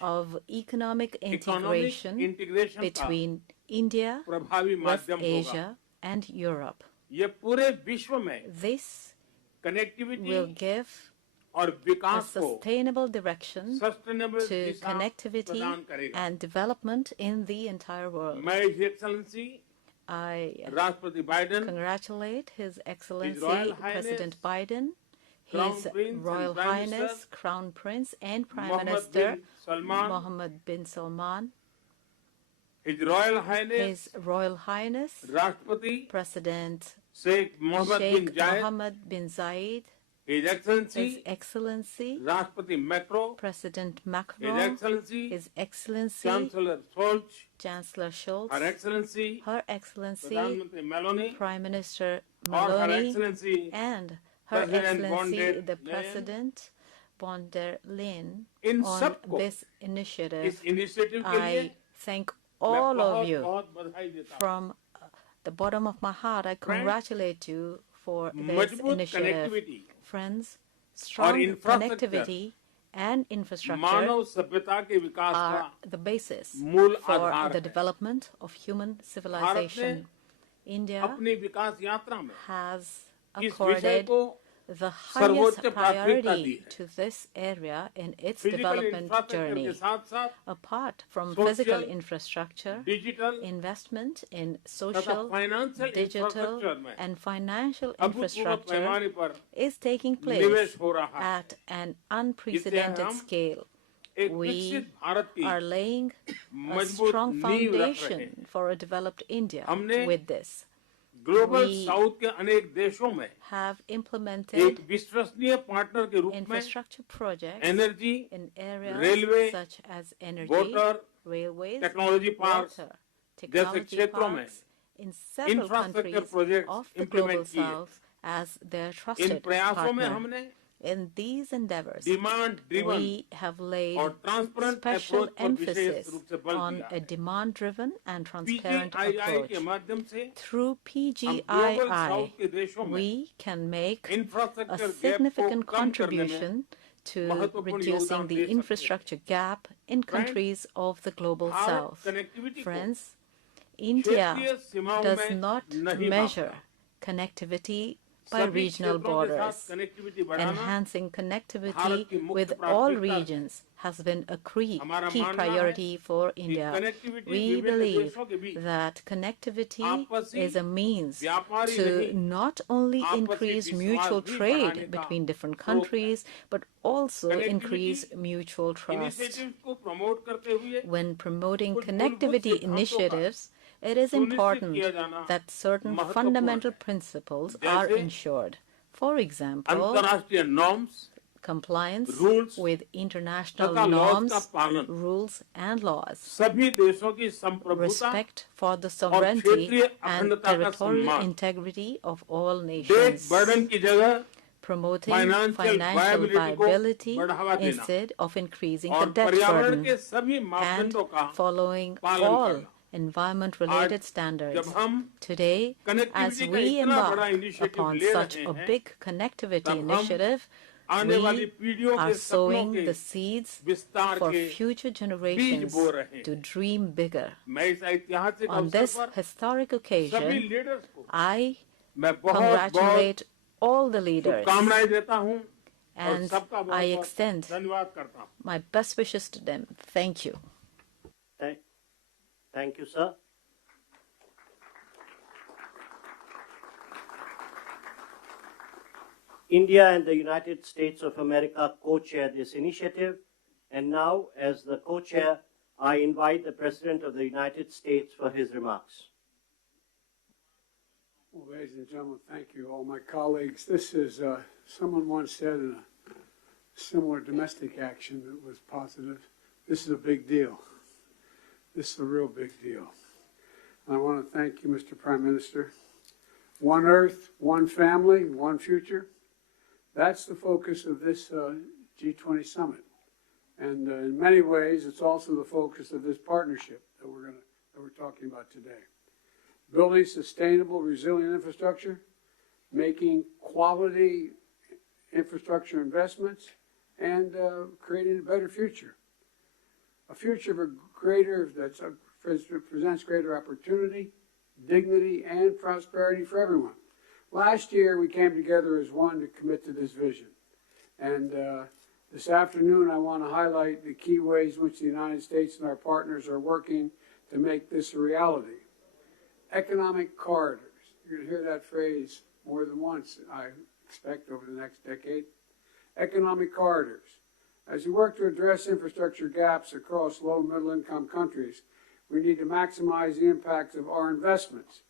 of economic integration between India, West Asia, and Europe. This will give a sustainable direction to connectivity and development in the entire world. I congratulate His Excellency President Biden, His Royal Highness Crown Prince and Prime Minister Mohammed bin Salman, His Royal Highness President Sheikh Mohammed bin Zayed, His Excellency, His Excellency President Macron, His Excellency Chancellor Scholz, Her Excellency Prime Minister Meloni, and Her Excellency the President von der Leyen on this initiative. I thank all of you from the bottom of my heart. I congratulate you for this initiative. Friends, strong connectivity and infrastructure are the basis for the development of human civilization. India has accorded the highest priority to this area in its development journey. Apart from physical infrastructure, investment in social, digital, and financial infrastructure is taking place at an unprecedented scale. We are laying a strong foundation for a developed India with this. We have implemented infrastructure projects in areas such as energy, railways, water, technology parks in several countries of the Global South as their trusted partner. In these endeavors, we have laid special emphasis on a demand-driven and transparent approach. Through PGII, we can make a significant contribution to reducing the infrastructure gap in countries of the Global South. Friends, India does not measure connectivity by regional borders. Enhancing connectivity with all regions has been a key priority for India. We believe that connectivity is a means to not only increase mutual trade between different countries, but also increase mutual trust. When promoting connectivity initiatives, it is important that certain fundamental principles are ensured. For example, compliance with international norms, rules, and laws, respect for the sovereignty and territorial integrity of all nations, promoting financial viability instead of increasing the debt burden, and following all environment-related standards. Today, as we embark upon such a big connectivity initiative, we are sowing the seeds for future generations to dream bigger. On this historic occasion, I congratulate all the leaders and I extend my best wishes to them. Thank you. Thank you, sir. India and the United States of America co-chair this initiative. And now, as the co-chair, I invite the President of the United States for his remarks. Well, ladies and gentlemen, thank you, all my colleagues. This is, someone once said in a similar domestic action that was positive, this is a big deal. This is a real big deal. And I want to thank you, Mr. Prime Minister. One Earth, one family, one future. That's the focus of this G20 Summit. And in many ways, it's also the focus of this partnership that we're talking about today. Building sustainable, resilient infrastructure, making quality infrastructure investments, and creating a better future. A future that presents greater opportunity, dignity, and prosperity for everyone. Last year, we came together as one to commit to this vision. And this afternoon, I want to highlight the key ways in which the United States and our partners are working to make this a reality. Economic corridors. You're going to hear that phrase more than once, I expect, over the next decade. Economic corridors. As we work to address infrastructure gaps across low and middle-income countries, we need to maximize the impact of our investments.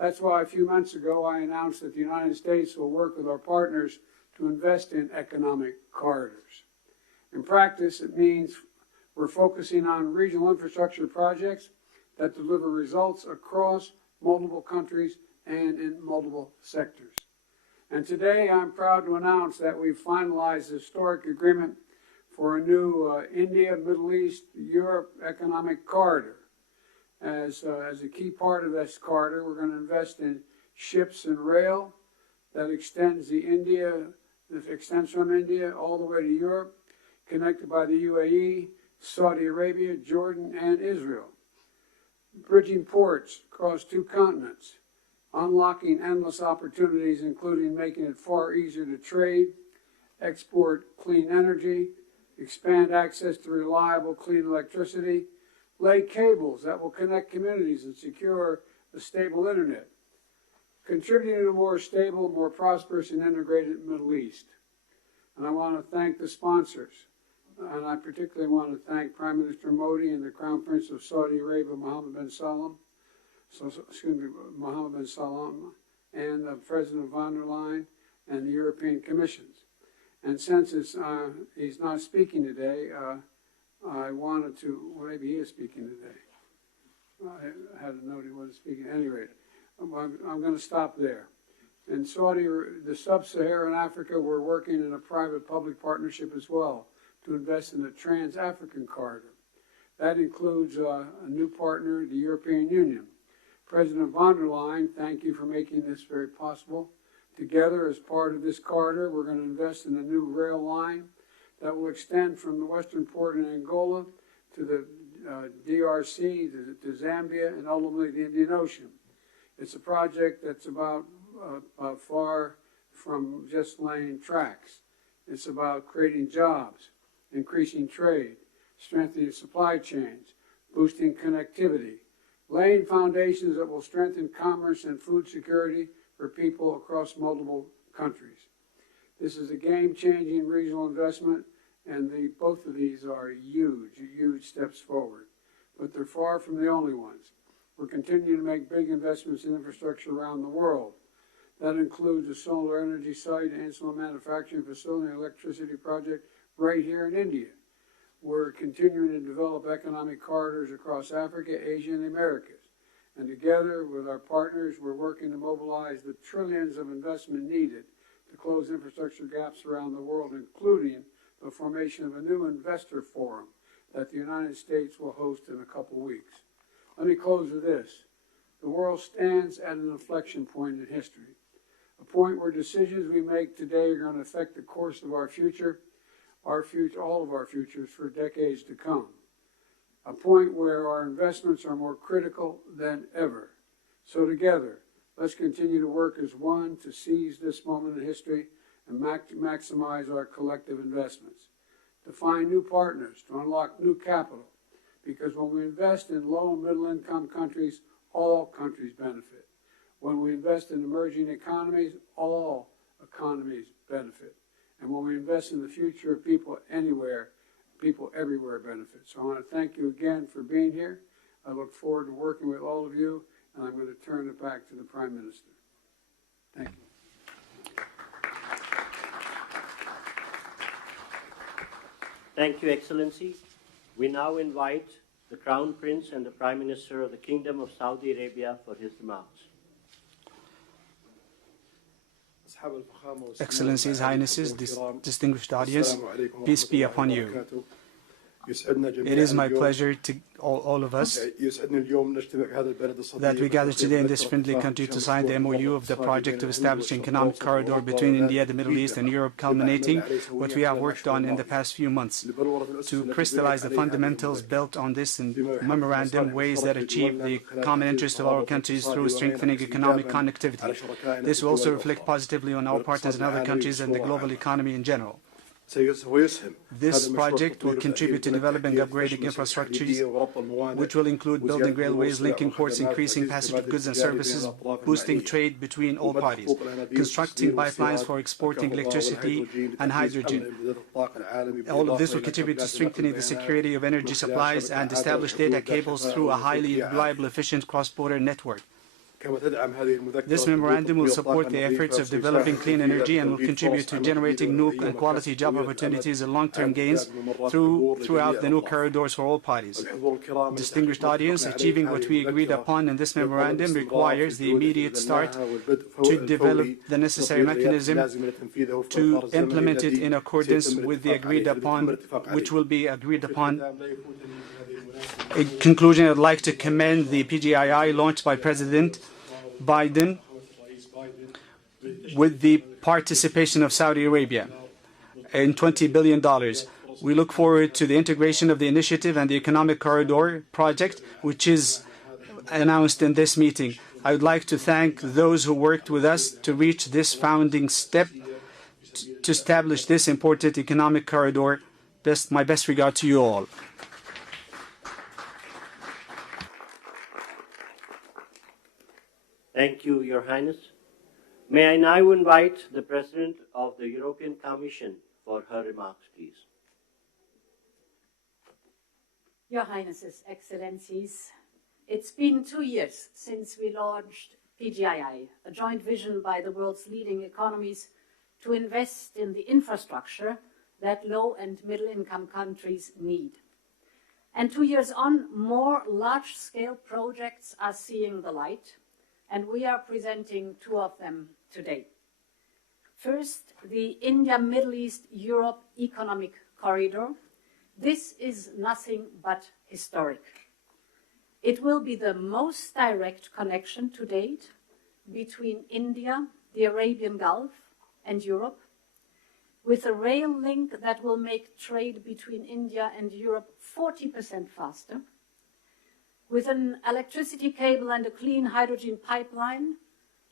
That's why a few months ago I announced that the United States will work with our partners to invest in economic corridors. In practice, it means we're focusing on regional infrastructure projects that deliver results across multiple countries and in multiple sectors. And today I'm proud to announce that we've finalized a historic agreement for a new India, Middle East, Europe economic corridor. As a key part of this corridor, we're going to invest in ships and rail that extends from India all the way to Europe, connected by the UAE, Saudi Arabia, Jordan, and Israel. Bridging ports across two continents, unlocking endless opportunities, including making it far easier to trade, export clean energy, expand access to reliable, clean electricity, lay cables that will connect communities and secure a stable internet, contributing to a more stable, more prosperous, and integrated Middle East. And I want to thank the sponsors. And I particularly want to thank Prime Minister Modi and the Crown Prince of Saudi Arabia, Mohammed bin Salman, and President von der Leyen and the European Commissions. And since he's not speaking today, I wanted to, well, maybe he is speaking today. I had a note he wasn't speaking. At any rate, I'm going to stop there. In the sub-Saharan Africa, we're working in a private-public partnership as well to invest in the Trans-African Corridor. That includes a new partner, the European Union. President von der Leyen, thank you for making this very possible. Together, as part of this corridor, we're going to invest in a new rail line that will extend from the western port in Angola to the DRC, to Zambia, and ultimately the Indian Ocean. It's a project that's about far from just laying tracks. It's about creating jobs, increasing trade, strengthening supply chains, boosting connectivity, laying foundations that will strengthen commerce and food security for people across multiple countries. This is a game-changing regional investment, and both of these are huge steps forward. But they're far from the only ones. We're continuing to make big investments in infrastructure around the world. That includes a solar energy site and small manufacturing facility and electricity project right here in India. We're continuing to develop economic corridors across Africa, Asia, and the Americas. And together with our partners, we're working to mobilize the trillions of investment needed to close infrastructure gaps around the world, including the formation of a new investor forum that the United States will host in a couple weeks. Let me close with this. The world stands at an inflection point in history, a point where decisions we make today are going to affect the course of our future, all of our futures for decades to come. A point where our investments are more critical than ever. So together, let's continue to work as one to seize this moment in history and maximize our collective investments, to find new partners, to unlock new capital, because when we invest in low and middle income countries, all countries benefit. When we invest in emerging economies, all economies benefit. And when we invest in the future of people anywhere, people everywhere benefit. So I want to thank you again for being here. I look forward to working with all of you, and I'm going to turn it back to the Prime Minister. Thank you. Thank you, Excellency. We now invite the Crown Prince and the Prime Minister of the Kingdom of Saudi Arabia for his remarks. Excellencies, Highnesses, distinguished audience, peace be upon you. It is my pleasure to all of us that we gather today in this friendly country to sign the MOU of the project of establishing an economic corridor between India, the Middle East, and Europe, culminating what we have worked on in the past few months. To crystallize the fundamentals built on this memorandum, ways that achieve the common interest of our countries through strengthening economic connectivity. This will also reflect positively on our partners in other countries and the global economy in general. This project will contribute to developing upgrading infrastructures, which will include building railways, linking ports, increasing passage of goods and services, boosting trade between all parties, constructing pipelines for exporting electricity and hydrogen. All of this will contribute to strengthening the security of energy supplies and establish data cables through a highly reliable, efficient cross-border network. This memorandum will support the efforts of developing clean energy and will contribute to generating new and quality job opportunities and long-term gains throughout the new corridors for all parties. Distinguished audience, achieving what we agreed upon in this memorandum requires the immediate start to develop the necessary mechanism to implement it in accordance with the agreed upon, which will be agreed upon. In conclusion, I'd like to commend the PGII launched by President Biden with the participation of Saudi Arabia in $20 billion. We look forward to the integration of the initiative and the economic corridor project, which is announced in this meeting. I would like to thank those who worked with us to reach this founding step to establish this important economic corridor. My best regard to you all. Thank you, Your Highness. May I now invite the President of the European Commission for her remarks, please. Your Highnesses, Excellencies, it's been 2 years since we launched PGII, a joint vision by the world's leading economies to invest in the infrastructure that low and middle-income countries need. And 2 years on, more large-scale projects are seeing the light, and we are presenting two of them today. First, the India-Middle East-Europe Economic Corridor. This is nothing but historic. It will be the most direct connection to date between India, the Arabian Gulf, and Europe, with a rail link that will make trade between India and Europe 40% faster, with an electricity cable and a clean hydrogen pipeline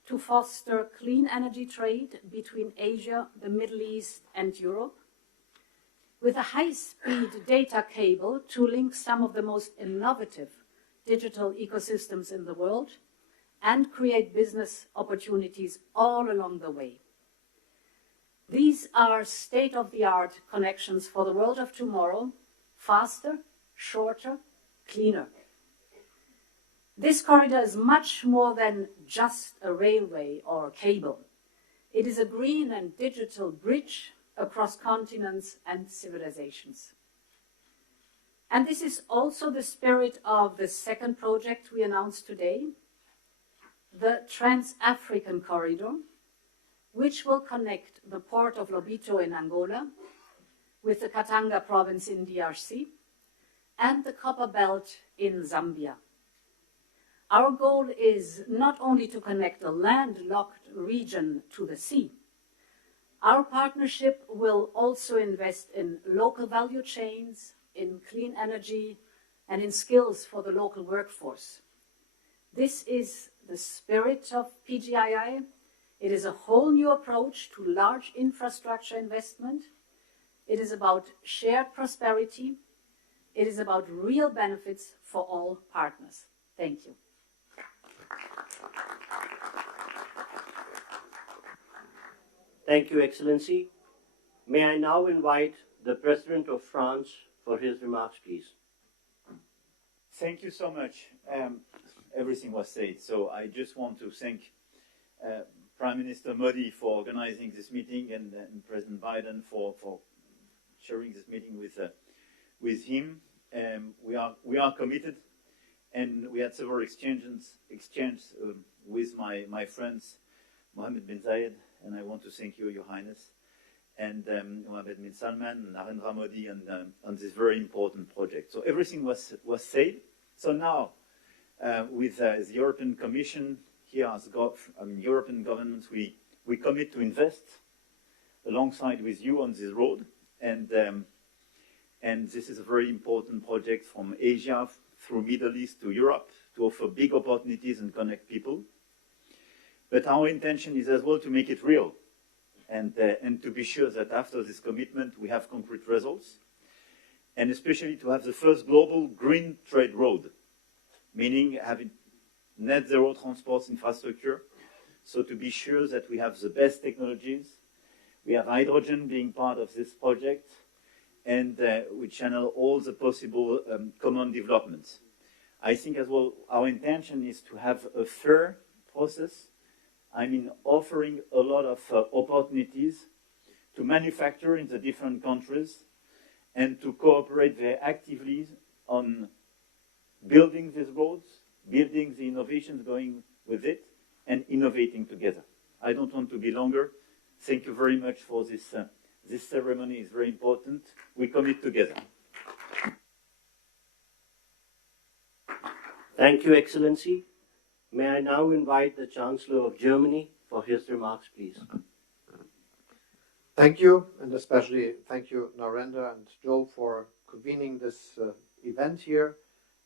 to foster clean energy trade between Asia, the Middle East, and Europe, with a high-speed data cable to link some of the most innovative digital ecosystems in the world and create business opportunities all along the way. These are state-of-the-art connections for the world of tomorrow, faster, shorter, cleaner. This corridor is much more than just a railway or cable. It is a green and digital bridge across continents and civilizations. And this is also the spirit of the second project we announced today, the Trans-African Corridor, which will connect the port of Lobito in Angola with the Katanga province in DRC and the Copper Belt in Zambia. Our goal is not only to connect a landlocked region to the sea. Our partnership will also invest in local value chains, in clean energy, and in skills for the local workforce. This is the spirit of PGII. It is a whole new approach to large infrastructure investment. It is about shared prosperity. It is about real benefits for all partners. Thank you. Thank you, Excellency. May I now invite the President of France for his remarks, please. Thank you so much. Everything was said, so I just want to thank Prime Minister Modi for organizing this meeting and President Biden for sharing this meeting with him. We are committed, and we had several exchanges with my friends, Mohammed bin Zayed, and I want to thank you, Your Highness, and Mohammed bin Salman and Narendra Modi on this very important project. So everything was said. So now, with the European Commission here as European governments, we commit to invest alongside with you on this road, and this is a very important project from Asia through Middle East to Europe to offer big opportunities and connect people. But our intention is as well to make it real and to be sure that after this commitment we have concrete results, and especially to have the first global green trade road, meaning having net zero transport infrastructure, so to be sure that we have the best technologies. We have hydrogen being part of this project, and we channel all the possible common developments. I think as well our intention is to have a fair process, offering a lot of opportunities to manufacture in the different countries and to cooperate very actively on building these roads, building the innovations going with it, and innovating together. I don't want to be longer. Thank you very much for this. This ceremony is very important. We commit together. Thank you, Excellency. May I now invite the Chancellor of Germany for his remarks, please. Thank you, and especially thank you, Narendra and Joe, for convening this event here.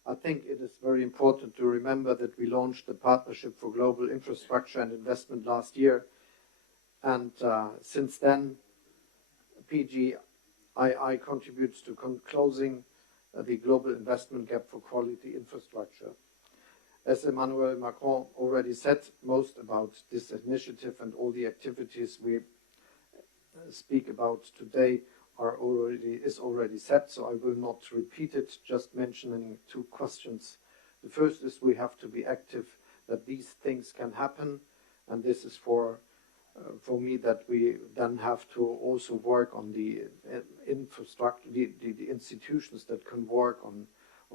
I think it is very important to remember that we launched the Partnership for Global Infrastructure and Investment last year, and since then, PGII contributes to closing the global investment gap for quality infrastructure. As Emmanuel Macron already said, most about this initiative and all the activities we speak about today is already set, so I will not repeat it, just mentioning two questions. The first is we have to be active that these things can happen, and this is for me that we then have to also work on the infrastructure, the institutions that can work on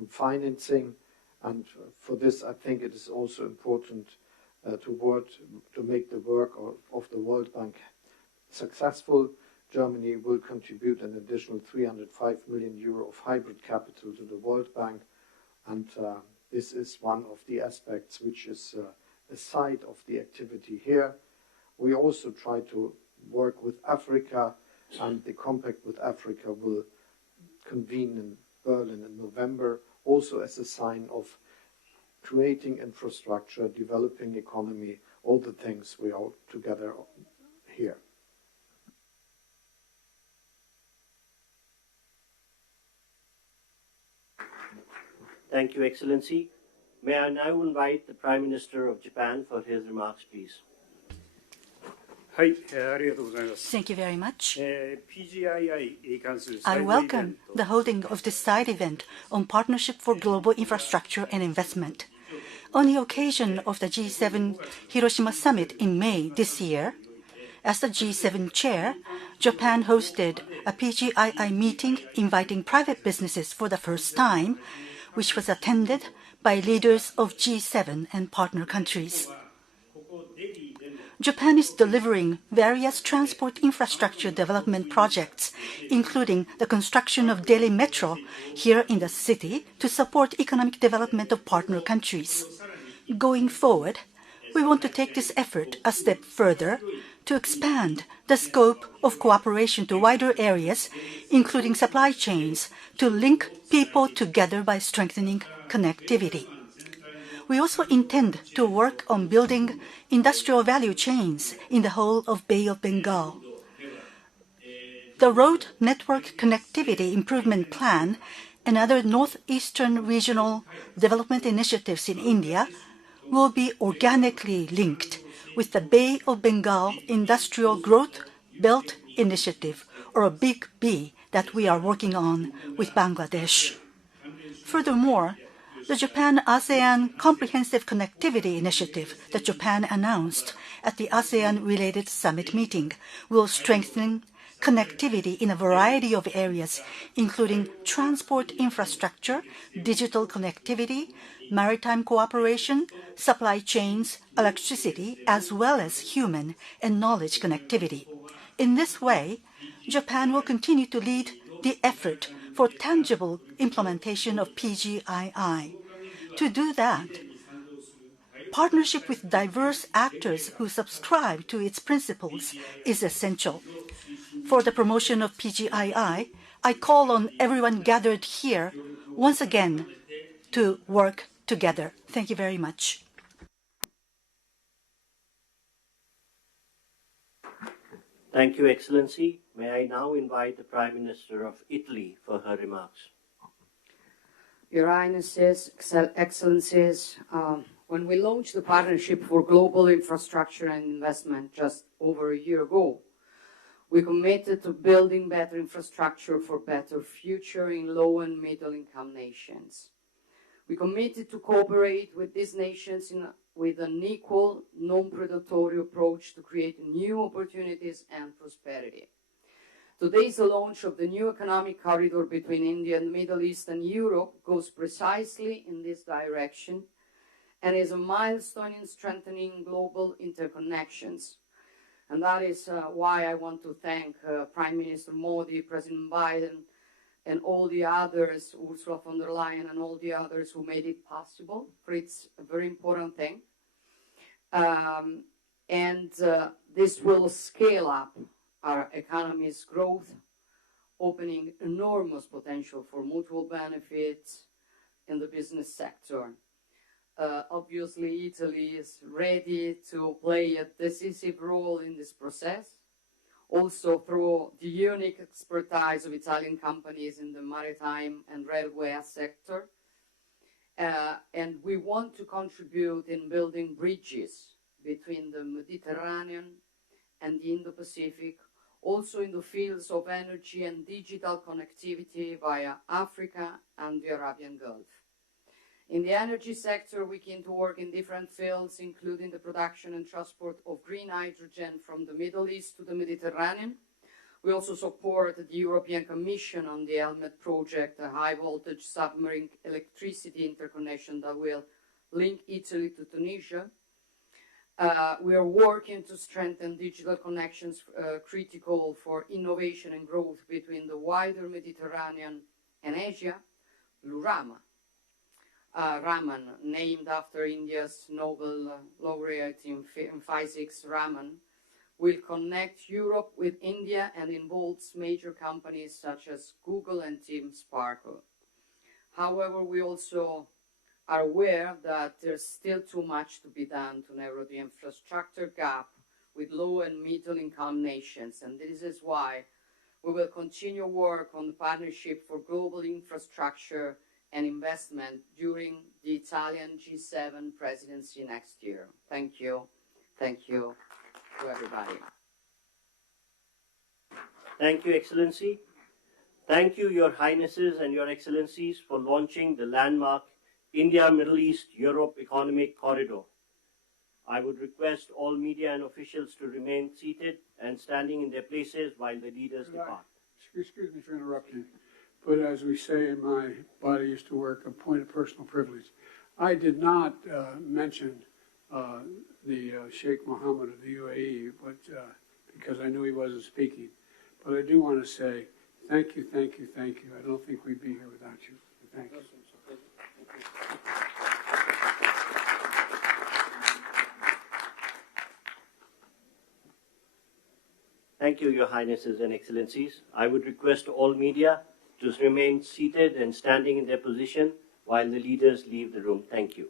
financing, and for this I think it is also important to make the work of the World Bank successful. Germany will contribute an additional 305 million euro of hybrid capital to the World Bank, and this is one of the aspects which is a side of the activity here. We also try to work with Africa, and the Compact with Africa will convene in Berlin in November, also as a sign of creating infrastructure, developing economy, all the things we are together here. Thank you, Excellency. May I now invite the Prime Minister of Japan for his remarks, please. Thank you very much. I welcome the holding of this side event on Partnership for Global Infrastructure and Investment. On the occasion of the G7 Hiroshima Summit in May this year, as the G7 chair, Japan hosted a PGII meeting inviting private businesses for the first time, which was attended by leaders of G7 and partner countries. Japan is delivering various transport infrastructure development projects, including the construction of Delhi Metro here in the city to support economic development of partner countries. Going forward, we want to take this effort a step further to expand the scope of cooperation to wider areas, including supply chains, to link people together by strengthening connectivity. We also intend to work on building industrial value chains in the whole of Bay of Bengal. The Road Network Connectivity Improvement Plan and other northeastern regional development initiatives in India will be organically linked with the Bay of Bengal Industrial Growth Belt Initiative, or a Big B, that we are working on with Bangladesh. Furthermore, the Japan-ASEAN Comprehensive Connectivity Initiative that Japan announced at the ASEAN-related summit meeting will strengthen connectivity in a variety of areas, including transport infrastructure, digital connectivity, maritime cooperation, supply chains, electricity, as well as human and knowledge connectivity. In this way, Japan will continue to lead the effort for tangible implementation of PGII. To do that, partnership with diverse actors who subscribe to its principles is essential. For the promotion of PGII, I call on everyone gathered here once again to work together. Thank you very much. Thank you, Excellency. May I now invite the Prime Minister of Italy for her remarks. Your Highnesses, Excellencies, when we launched the Partnership for Global Infrastructure and Investment just over a year ago, we committed to building better infrastructure for better future in low and middle income nations. We committed to cooperate with these nations with an equal, non-predatory approach to create new opportunities and prosperity. Today's launch of the new economic corridor between India and the Middle East and Europe goes precisely in this direction and is a milestone in strengthening global interconnections. And that is why I want to thank Prime Minister Modi, President Biden, and all the others, Ursula von der Leyen and all the others who made it possible, for it's a very important thing. This will scale up our economy's growth, opening enormous potential for mutual benefits in the business sector. Obviously, Italy is ready to play a decisive role in this process, also through the unique expertise of Italian companies in the maritime and railway sector. And we want to contribute in building bridges between the Mediterranean and the Indo-Pacific, also in the fields of energy and digital connectivity via Africa and the Arabian Gulf. In the energy sector, we can work in different fields, including the production and transport of green hydrogen from the Middle East to the Mediterranean. We also support the European Commission on the Helmet project, a high-voltage submarine electricity interconnection that will link Italy to Tunisia. We are working to strengthen digital connections critical for innovation and growth between the wider Mediterranean and Asia. Lurama, Raman, named after India's Nobel laureate in physics, Raman, will connect Europe with India and involves major companies such as Google and Team Sparkle. However, we also are aware that there's still too much to be done to narrow the infrastructure gap with low and middle income nations, and this is why we will continue work on the Partnership for Global Infrastructure and Investment during the Italian G7 presidency next year. Thank you. Thank you to everybody. Thank you, Excellency. Thank you, Your Highnesses and Your Excellencies, for launching the landmark India, Middle East, Europe Economic Corridor. I would request all media and officials to remain seated and standing in their places while the leaders depart. Excuse me for interrupting, but as we say in my body used to work, a point of personal privilege. I did not mention the Sheikh Mohammed of the UAE, but because I knew he wasn't speaking. But I do want to say thank you, thank you, thank you. I don't think we'd be here without you. Thank you. Thank you, Your Highnesses and Excellencies. I would request all media to remain seated and standing in their position while the leaders leave the room. Thank you.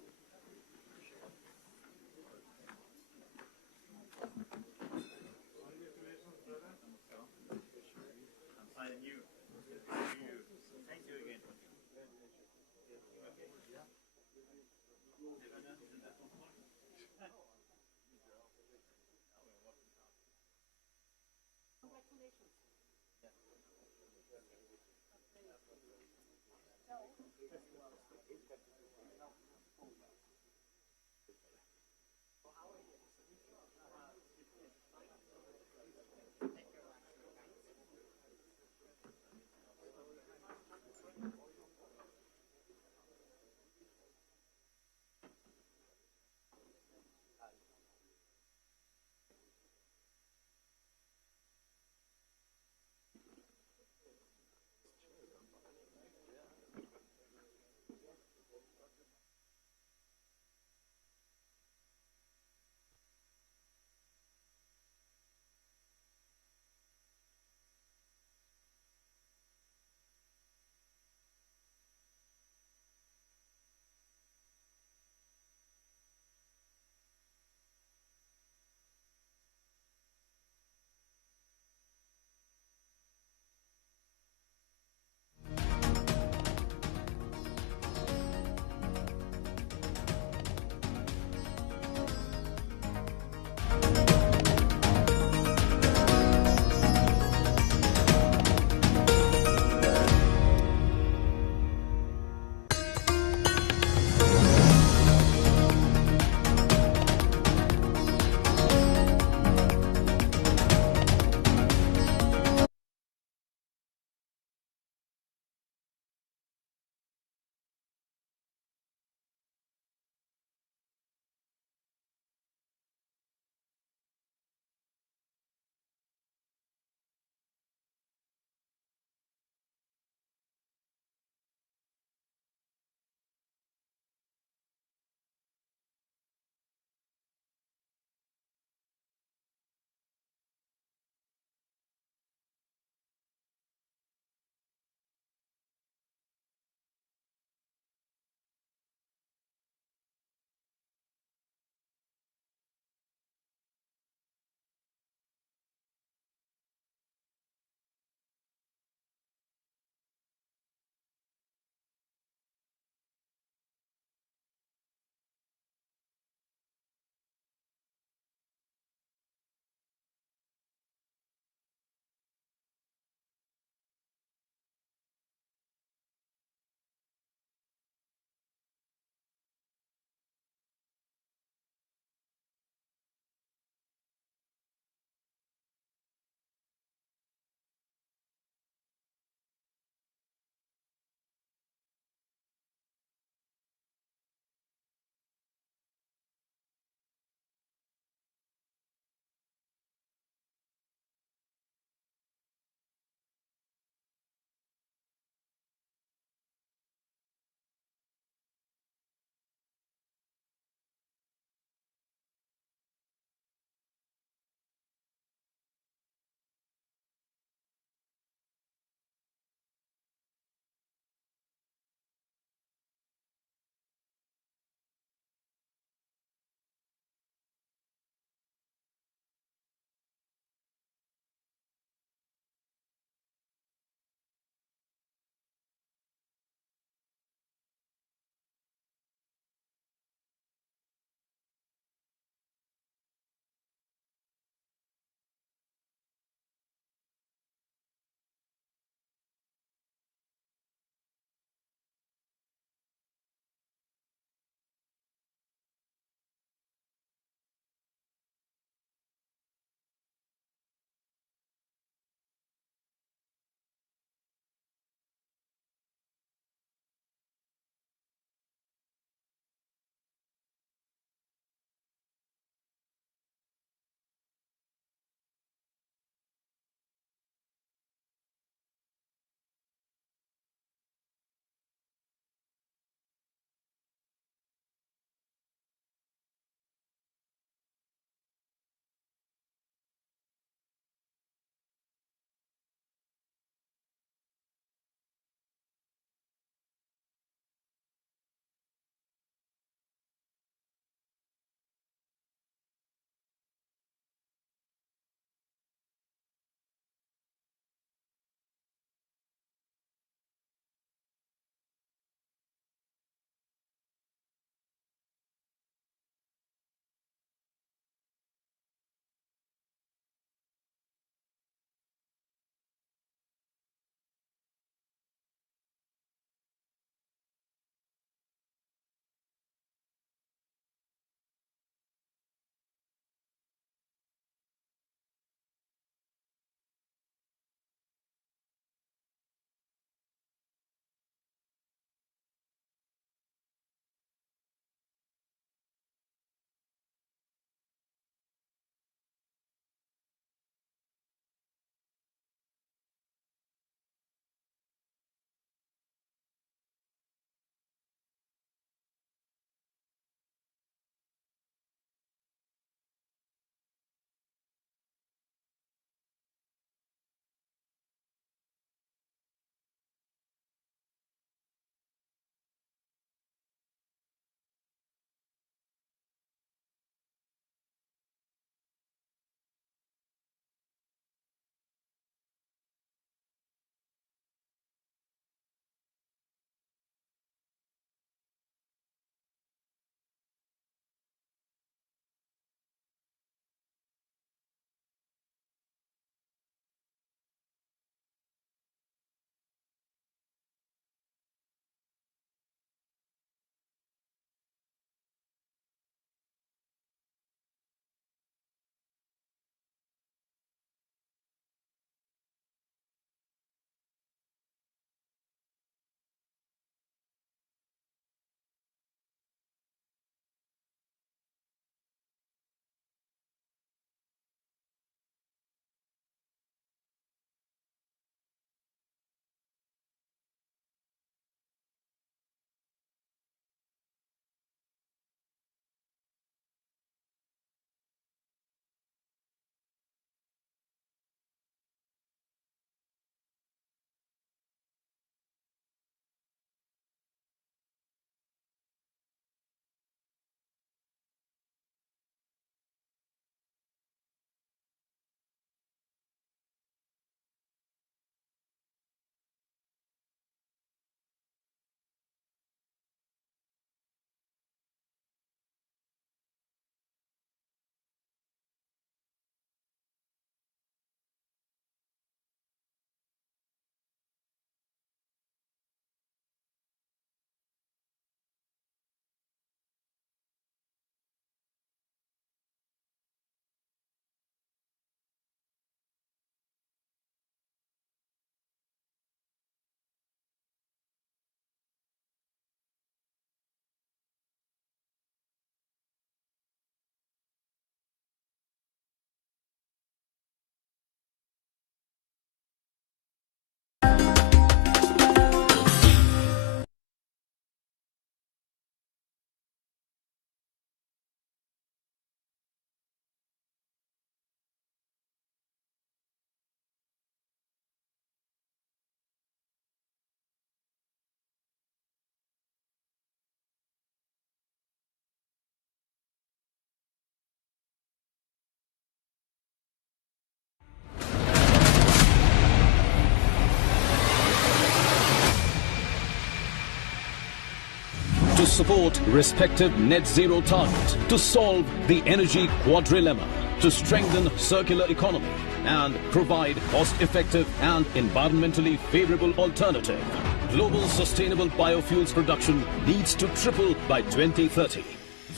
to support respective net zero targets, to solve the energy quadrilemma, to strengthen circular economy, and provide cost-effective and environmentally favorable alternative. Global sustainable biofuels production needs to triple by 2030.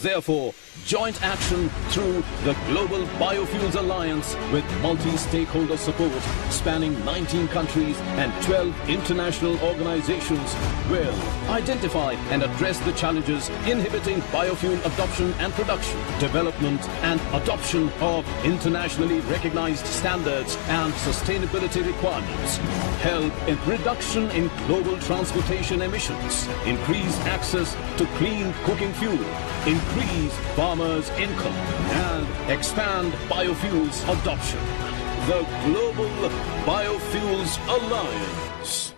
Therefore, joint action through the Global Biofuels Alliance with multi-stakeholder support spanning 19 countries and 12 international organizations will identify and address the challenges inhibiting biofuel adoption and production, development and adoption of internationally recognized standards and sustainability requirements, help in reduction in global transportation emissions, increase access to clean cooking fuel, increase farmers' income, and expand biofuels adoption. The Global Biofuels Alliance.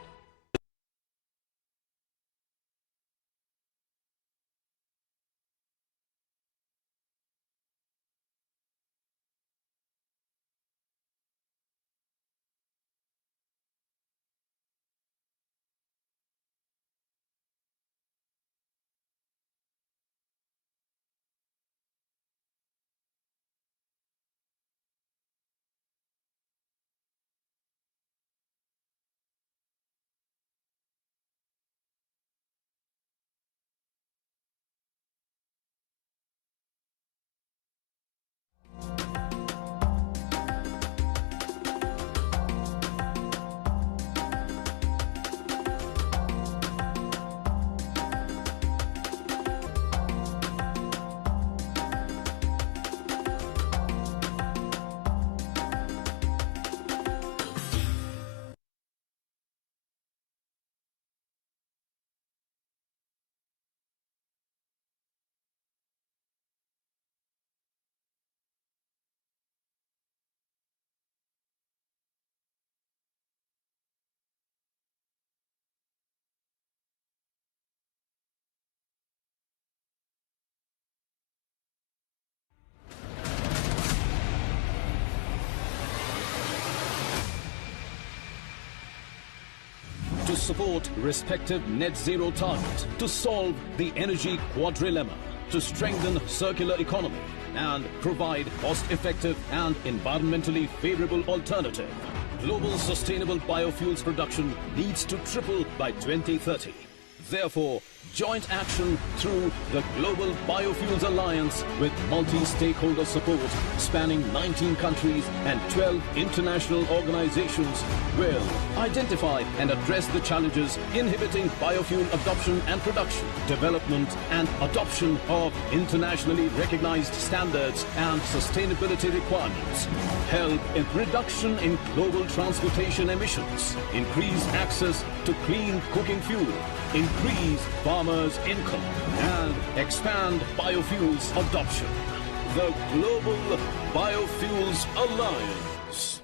To support respective net zero targets, to solve the energy quadrilemma, to strengthen circular economy, and provide cost-effective and environmentally favorable alternative. Global sustainable biofuels production needs to triple by 2030. Therefore, joint action through the Global Biofuels Alliance with multi-stakeholder support spanning 19 countries and 12 international organizations will identify and address the challenges inhibiting biofuel adoption and production, development and adoption of internationally recognized standards and sustainability requirements, help in reduction in global transportation emissions, increase access to clean cooking fuel, increase farmers' income, and expand biofuels adoption. The Global Biofuels Alliance.